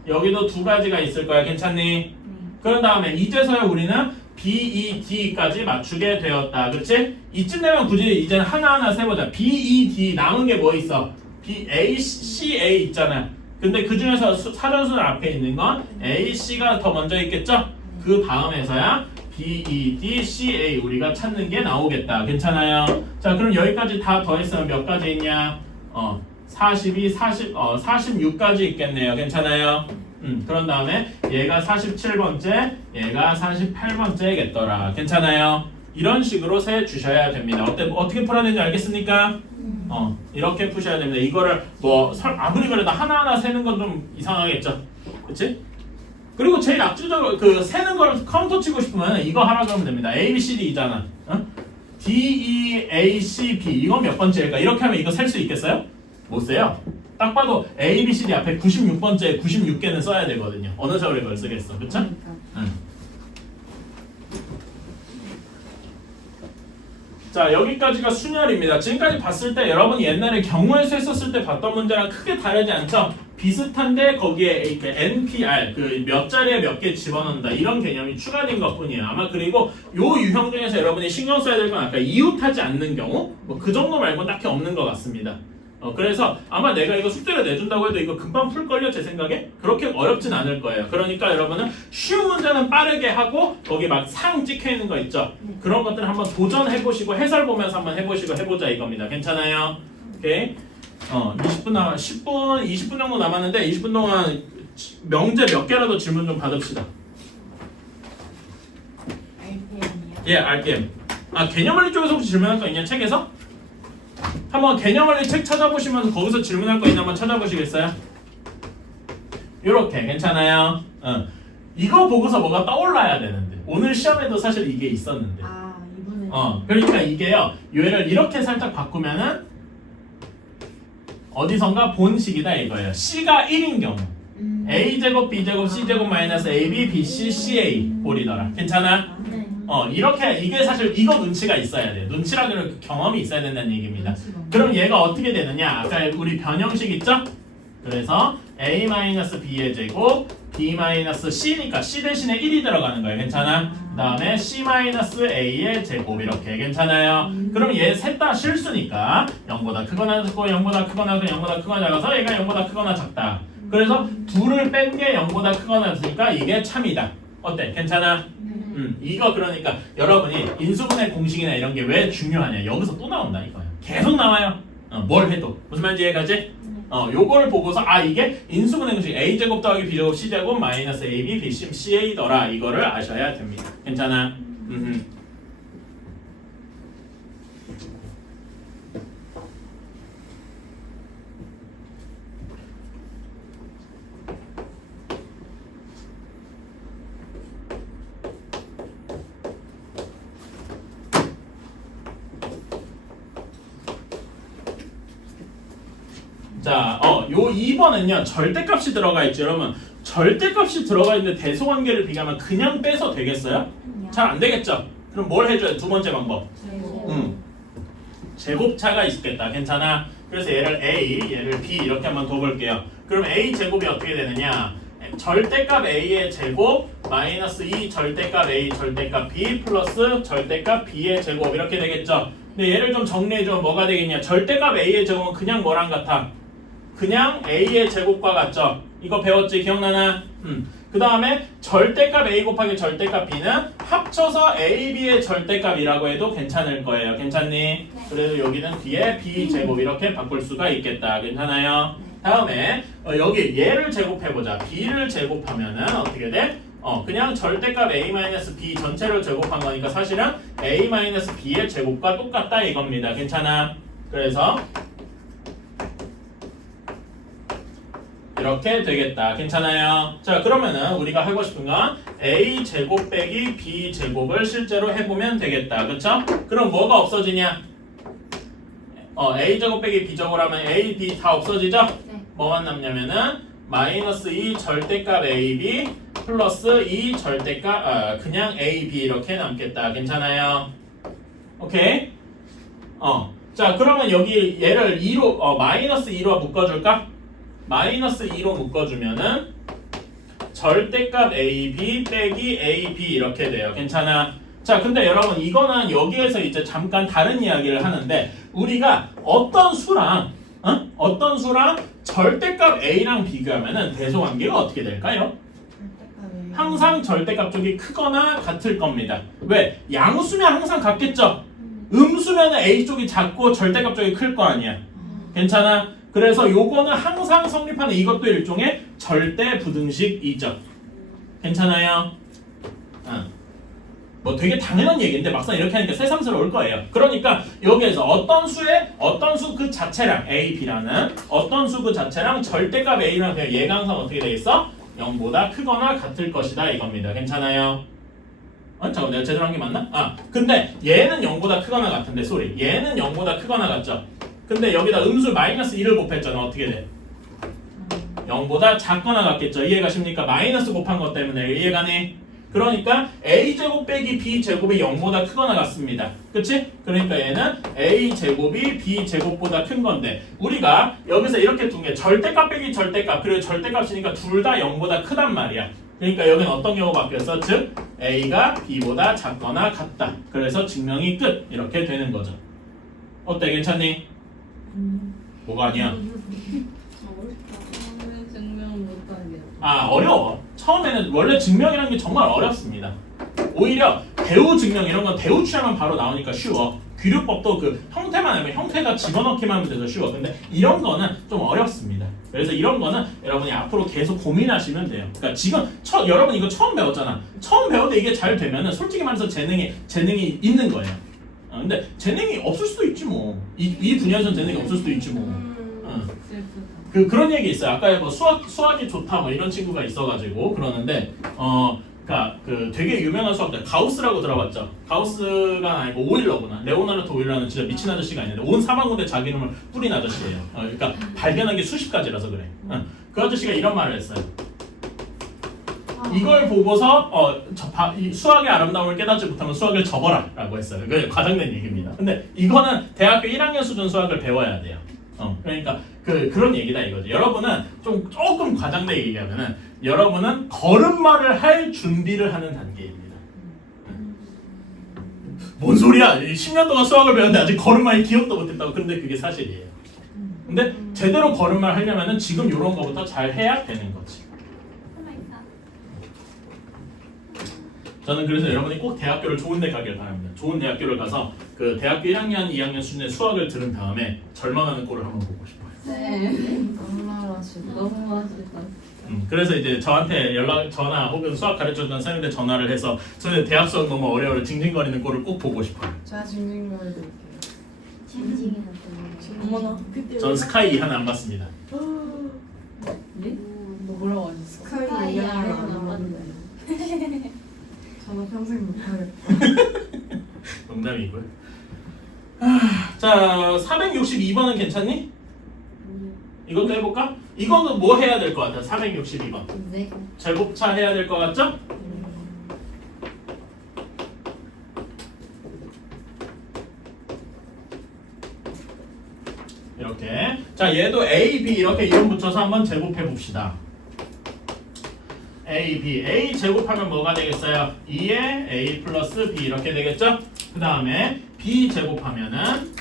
여기도 두 가지가 있을 거야. 괜찮니? 그런 다음에 이제서야 우리는 BED까지 맞추게 되었다. 그렇지? 이쯤 되면 굳이 이제는 하나하나 세보자. BED 남은 게 뭐 있어? BACA 있잖아. 근데 그 중에서 사전순 앞에 있는 건 AC가 더 먼저 있겠죠? 그 다음에서야 BED, CA 우리가 찾는 게 나오겠다. 괜찮아요? 자, 그럼 여기까지 다 더했으면 몇 가지 있냐? 42, 46까지 있겠네요. 괜찮아요? 그런 다음에 얘가 47번째, 얘가 48번째겠더라. 괜찮아요? 이런 식으로 세 주셔야 됩니다. 어떻게 풀어내는지 알겠습니까? 이렇게 푸셔야 됩니다. 이거를 아무리 그래도 하나하나 세는 건 좀 이상하겠죠? 그치? 그리고 제일 압도적으로 그 세는 걸 카운터 치고 싶으면 이거 하라 그러면 됩니다. A, B, C, D잖아. D, E, A, C, B 이건 몇 번째일까? 이렇게 하면 이거 셀 수 있겠어요? 못 세요. 딱 봐도 A, B, C, D 앞에 96번째 96개는 써야 되거든요. 어느 세월에 그걸 쓰겠어. 그쵸? 그러니까. 자, 여기까지가 순열입니다. 지금까지 봤을 때 여러분이 옛날에 경우의 수 했었을 때 봤던 문제랑 크게 다르지 않죠? 비슷한데 거기에 이렇게 NPR 그 몇 자리에 몇 개 집어넣는다 이런 개념이 추가된 것뿐이에요. 아마 그리고 요 유형 중에서 여러분이 신경 써야 될 건 아까 이웃하지 않는 경우 뭐 그 정도 말고 딱히 없는 것 같습니다. 그래서 아마 내가 이거 숙제를 내준다고 해도 이거 금방 풀걸요 제 생각에? 그렇게 어렵진 않을 거예요. 그러니까 여러분은 쉬운 문제는 빠르게 하고 거기 막 상 찍혀있는 거 있죠? 그런 것들 한번 도전해보시고 해설 보면서 한번 해보시고 해보자 이겁니다. 괜찮아요? 오케이? 20분 10분, 20분 정도 남았는데 20분 동안 명제 몇 개라도 질문 좀 받읍시다. RPM이요? 예, RPM. 개념원리 쪽에서 혹시 질문할 거 있냐? 책에서? 한번 개념원리 책 찾아보시면서 거기서 질문할 거 있나 한번 찾아보시겠어요? 요렇게 괜찮아요? 이거 보고서 뭐가 떠올라야 되는데 오늘 시험에도 사실 이게 있었는데 이번에 그러니까 이게요 얘를 이렇게 살짝 바꾸면은 어디선가 본식이다 이거예요. C가 1인 경우 A제곱, B제곱, C제곱 마이너스 AB, BC, CA 볼이더라. 괜찮아? 네. 이렇게 이게 사실 이거 눈치가 있어야 돼요. 눈치라는 경험이 있어야 된다는 얘기입니다. 그럼 얘가 어떻게 되느냐? 아까 우리 변형식 있죠? 그래서 A-B의 제곱, B-C니까 C 대신에 1이 들어가는 거예요. 괜찮아? 그 다음에 C-A의 제곱 이렇게 괜찮아요? 그럼 얘 셋 다 실수니까 0보다 크거나 작고 0보다 크거나 0보다 크거나 작아서 얘가 0보다 크거나 작다. 그래서 둘을 뺀 게 0보다 크거나 작으니까 이게 참이다. 어때? 괜찮아? 이거 그러니까 여러분이 인수분해 공식이나 이런 게 왜 중요하냐? 여기서 또 나온다 이거야. 계속 나와요. 뭘 해도 무슨 말인지 이해가지? 요거를 보고서 이게 인수분해 공식 A제곱 더하기 B제곱 C제곱 마이너스 AB BC CA더라 이거를 아셔야 됩니다. 괜찮아? 자, 요 2번은요 절대값이 들어가 있죠. 여러분 절대값이 들어가 있는데 대소관계를 비교하면 그냥 빼서 되겠어요? 잘 안 되겠죠? 그럼 뭘 해줘야 돼? 두 번째 방법. 제곱차가 있겠다. 괜찮아? 그래서 얘를 A, 얘를 B 이렇게 한번 둬볼게요. 그럼 A 제곱이 어떻게 되느냐? 절대값 A의 제곱 마이너스 2 절대값 A 절대값 B 플러스 절대값 B의 제곱 이렇게 되겠죠? 근데 얘를 좀 정리해주면 뭐가 되겠냐? 절대값 A의 제곱은 그냥 뭐랑 같아? 그냥 A의 제곱과 같죠? 이거 배웠지? 기억나나? 그 다음에 절대값 A 곱하기 절대값 B는 합쳐서 A, B의 절대값이라고 해도 괜찮을 거예요. 괜찮니? 그래서 여기는 뒤에 B 제곱 이렇게 바꿀 수가 있겠다. 괜찮아요? 다음에 여기 얘를 제곱해보자. B를 제곱하면은 어떻게 돼? 그냥 절대값 A-B 전체를 제곱한 거니까 사실은 A-B의 제곱과 똑같다 이겁니다. 괜찮아? 그래서 이렇게 되겠다. 괜찮아요? 자, 그러면은 우리가 하고 싶은 건 A 제곱 빼기 B 제곱을 실제로 해보면 되겠다. 그쵸? 그럼 뭐가 없어지냐? A 제곱 빼기 B 제곱 하면 A, B 다 없어지죠? 네. 뭐만 남냐면은 마이너스 2 절대값 AB 플러스 2 절대값 그냥 AB 이렇게 남겠다. 괜찮아요? 오케이? 자 그러면 여기 얘를 2로 마이너스 2로 묶어줄까? 마이너스 2로 묶어주면은 절대값 AB 빼기 AB 이렇게 돼요. 괜찮아? 자 근데 여러분 이거는 여기에서 이제 잠깐 다른 이야기를 하는데 우리가 어떤 수랑 절대값 A랑 비교하면은 대소관계가 어떻게 될까요? 항상 절대값 쪽이 크거나 같을 겁니다. 왜? 양수면 항상 같겠죠? 음수면 A 쪽이 작고 절대값 쪽이 클 거 아니야. 괜찮아? 그래서 요거는 항상 성립하는 이것도 일종의 절대 부등식이죠. 괜찮아요? 뭐 되게 당연한 얘기인데 막상 이렇게 하니까 새삼스러울 거예요. 그러니까 여기에서 어떤 수 그 자체랑 A, B라는 어떤 수 그 자체랑 절대값 A랑 얘가 항상 어떻게 되겠어? 0보다 크거나 같을 것이다 이겁니다. 괜찮아요? 잠깐 내가 제대로 한 게 맞나? 근데 얘는 0보다 크거나 같은데 얘는 0보다 크거나 같죠? 근데 여기다 음수 마이너스 1을 곱했잖아. 어떻게 돼? 0보다 작거나 같겠죠? 이해가 십니까? 마이너스 곱한 것 때문에 이해가니? 그러니까 A제곱 빼기 B제곱이 0보다 크거나 같습니다. 그치? 그러니까 얘는 A제곱이 B제곱보다 큰 건데 우리가 여기서 이렇게 둔 게 절대값 빼기 절대값 그리고 절대값이니까 둘 다 0보다 크단 말이야. 그러니까 여기는 어떤 경우가 바뀌었어? 즉 A가 B보다 작거나 같다. 그래서 증명이 끝 이렇게 되는 거죠. 어때? 괜찮니? 뭐가 아니야? 증명 못하겠다. 어려워. 처음에는 원래 증명이라는 게 정말 어렵습니다. 오히려 대우 증명 이런 건 대우 취하면 바로 나오니까 쉬워. 귀류법도 그 형태만 알면 형태가 집어넣기만 하면 돼서 쉬워. 근데 이런 거는 좀 어렵습니다. 그래서 이런 거는 여러분이 앞으로 계속 고민하시면 돼요. 그러니까 지금 여러분 이거 처음 배웠잖아. 처음 배우는데 이게 잘 되면은 솔직히 말해서 재능이 있는 거예요. 근데 재능이 없을 수도 있지 뭐. 이 분야에서는 재능이 없을 수도 있지 뭐. 그런 얘기 있어요. 아까 뭐 수학이 좋다 뭐 이런 친구가 있어가지고 그러는데 그러니까 그 되게 유명한 수학자 가우스라고 들어봤죠. 가우스가 아니고 오일러구나. 레오나르트 오일러는 진짜 미친 아저씨가 있는데 온 사방군데 자기 이름을 뿌린 아저씨예요. 그러니까 발견한 게 수십 가지라서 그래. 그 아저씨가 이런 말을 했어요. 이걸 보고서 이 수학의 아름다움을 깨닫지 못하면 수학을 접어라라고 했어요. 그게 과장된 얘기입니다. 근데 이거는 대학교 1학년 수준 수학을 배워야 돼요. 그러니까 그런 얘기다 이거죠. 여러분은 조금 과장되게 얘기하면은 여러분은 걸음마를 할 준비를 하는 단계입니다. 뭔 소리야? 10년 동안 수학을 배웠는데 아직 걸음마에 기억도 못했다고. 근데 그게 사실이에요. 근데 제대로 걸음마를 하려면은 지금 이런 거부터 잘 해야 되는 거지. 저는 그래서 여러분이 꼭 대학교를 좋은 데 가길 바랍니다. 좋은 대학교를 가서 그 대학교 1학년, 2학년 수준의 수학을 들은 다음에 절망하는 꼴을 한번 보고 싶어요. 네. 너무 맛있다. 그래서 이제 저한테 전화 혹은 수학 가르쳐주는 선생님들 전화를 해서 저는 대학 수학 너무 어려워요. 징징거리는 꼴을 꼭 보고 싶어요. 제가 징징거려드릴게요. 어머나. 전 스카이 하나 안 봤습니다. 네? 뭐라고 하셨어? 스카이 이하는 안 봤는데. 저도 평생 못하겠다. 농담이고요. 자, 462번은 괜찮니? 이것도 해볼까? 이거는 뭐 해야 될 것 같아? 462번. 네. 제곱차 해야 될 것 같죠? 이렇게. 자, 얘도 A, B 이렇게 이름 붙여서 한번 제곱해 봅시다. A, B. A 제곱하면 뭐가 되겠어요? 2에 A 플러스 B 이렇게 되겠죠? 그 다음에 B 제곱하면은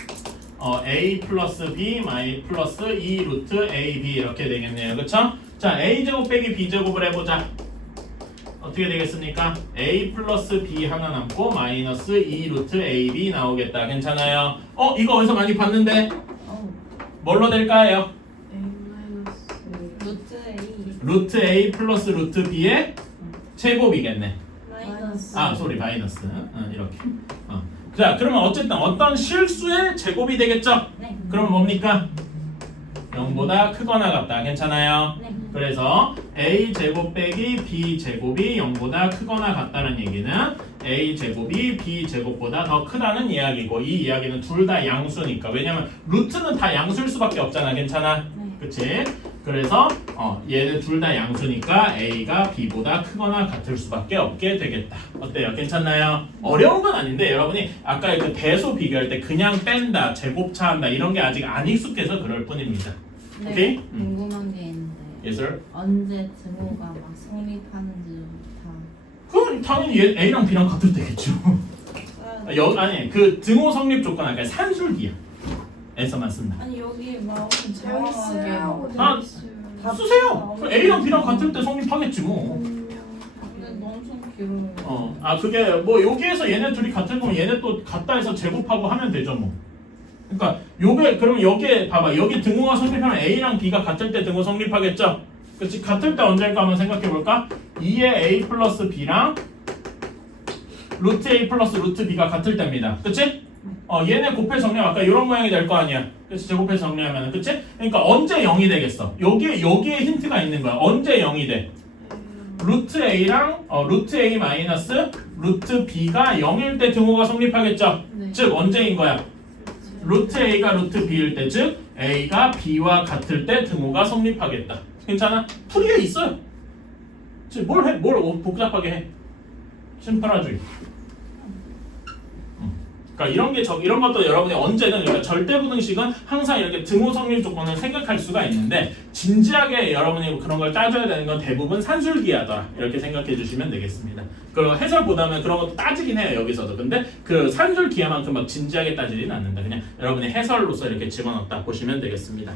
A 플러스 B 마이 플러스 2 루트 AB 이렇게 되겠네요. 그쵸? 자, A 제곱 빼기 B 제곱을 해보자. 어떻게 되겠습니까? A 플러스 B 하나 남고 마이너스 2 루트 AB 나오겠다. 괜찮아요? 이거 어디서 많이 봤는데? 뭘로 될까요? 루트 A 루트 A 플러스 루트 B의 제곱이겠네. 마이너스. 마이너스. 이렇게. 자, 그러면 어쨌든 어떤 실수의 제곱이 되겠죠? 네. 그러면 뭡니까? 0보다 크거나 같다. 괜찮아요? 네. 그래서 A 제곱 빼기 B 제곱이 0보다 크거나 같다는 얘기는 A 제곱이 B 제곱보다 더 크다는 이야기고, 이 이야기는 둘 다 양수니까. 왜냐면 루트는 다 양수일 수밖에 없잖아. 괜찮아? 네. 그치? 그래서 얘는 둘 다 양수니까 A가 B보다 크거나 같을 수밖에 없게 되겠다. 어때요? 괜찮나요? 어려운 건 아닌데 여러분이 아까 그 대소 비교할 때 그냥 뺀다, 제곱차한다 이런 게 아직 안 익숙해서 그럴 뿐입니다. 근데 오케이? 궁금한 게 있는데 Yes, sir. 언제 등호가 막 성립하는지 다 그건 당연히 A랑 B랑 같을 때겠죠. 아니 그 등호 성립 조건 아까 산술기야. 에서만 쓴다. 아니 여기 막 여기 쓰라고 아, 돼 있어요. 다 쓰세요. A랑 B랑 같을 때 성립하겠지 뭐. 근데 너무 엄청 길어요. 그게 뭐 여기에서 얘네 둘이 같을 거면 얘네 또 같다 해서 제곱하고 하면 되죠 뭐. 그러니까 요게 그러면 여기에 봐봐 여기 등호가 성립하면 A랑 B가 같을 때 등호 성립하겠죠. 그렇지 같을 때 언제일까 한번 생각해 볼까? 2의 A 플러스 B랑 루트 A 플러스 루트 B가 같을 때입니다. 그치? 얘네 곱해 정리하면 아까 이런 모양이 될 거 아니야. 그치? 제곱해 정리하면 그치? 그러니까 언제 0이 되겠어? 여기에 힌트가 있는 거야. 언제 0이 돼? 루트 A랑 루트 A 마이너스 루트 B가 0일 때 등호가 성립하겠죠? 네. 즉 언제인 거야? 루트 A가 루트 B일 때 즉 A가 B와 같을 때 등호가 성립하겠다. 괜찮아? 풀이에 있어요. 즉 뭘 해? 뭘 복잡하게 해? 심플하지. 그러니까 이런 것도 여러분이 언제든 그러니까 절대부등식은 항상 이렇게 등호 성립 조건을 생각할 수가 있는데 진지하게 여러분이 그런 걸 따져야 되는 건 대부분 산술기하더라 이렇게 생각해 주시면 되겠습니다. 그리고 해설보다는 그런 것도 따지긴 해요 여기서도. 근데 그 산술기하만큼 막 진지하게 따지지는 않는다. 그냥 여러분이 해설로서 이렇게 집어넣었다 보시면 되겠습니다.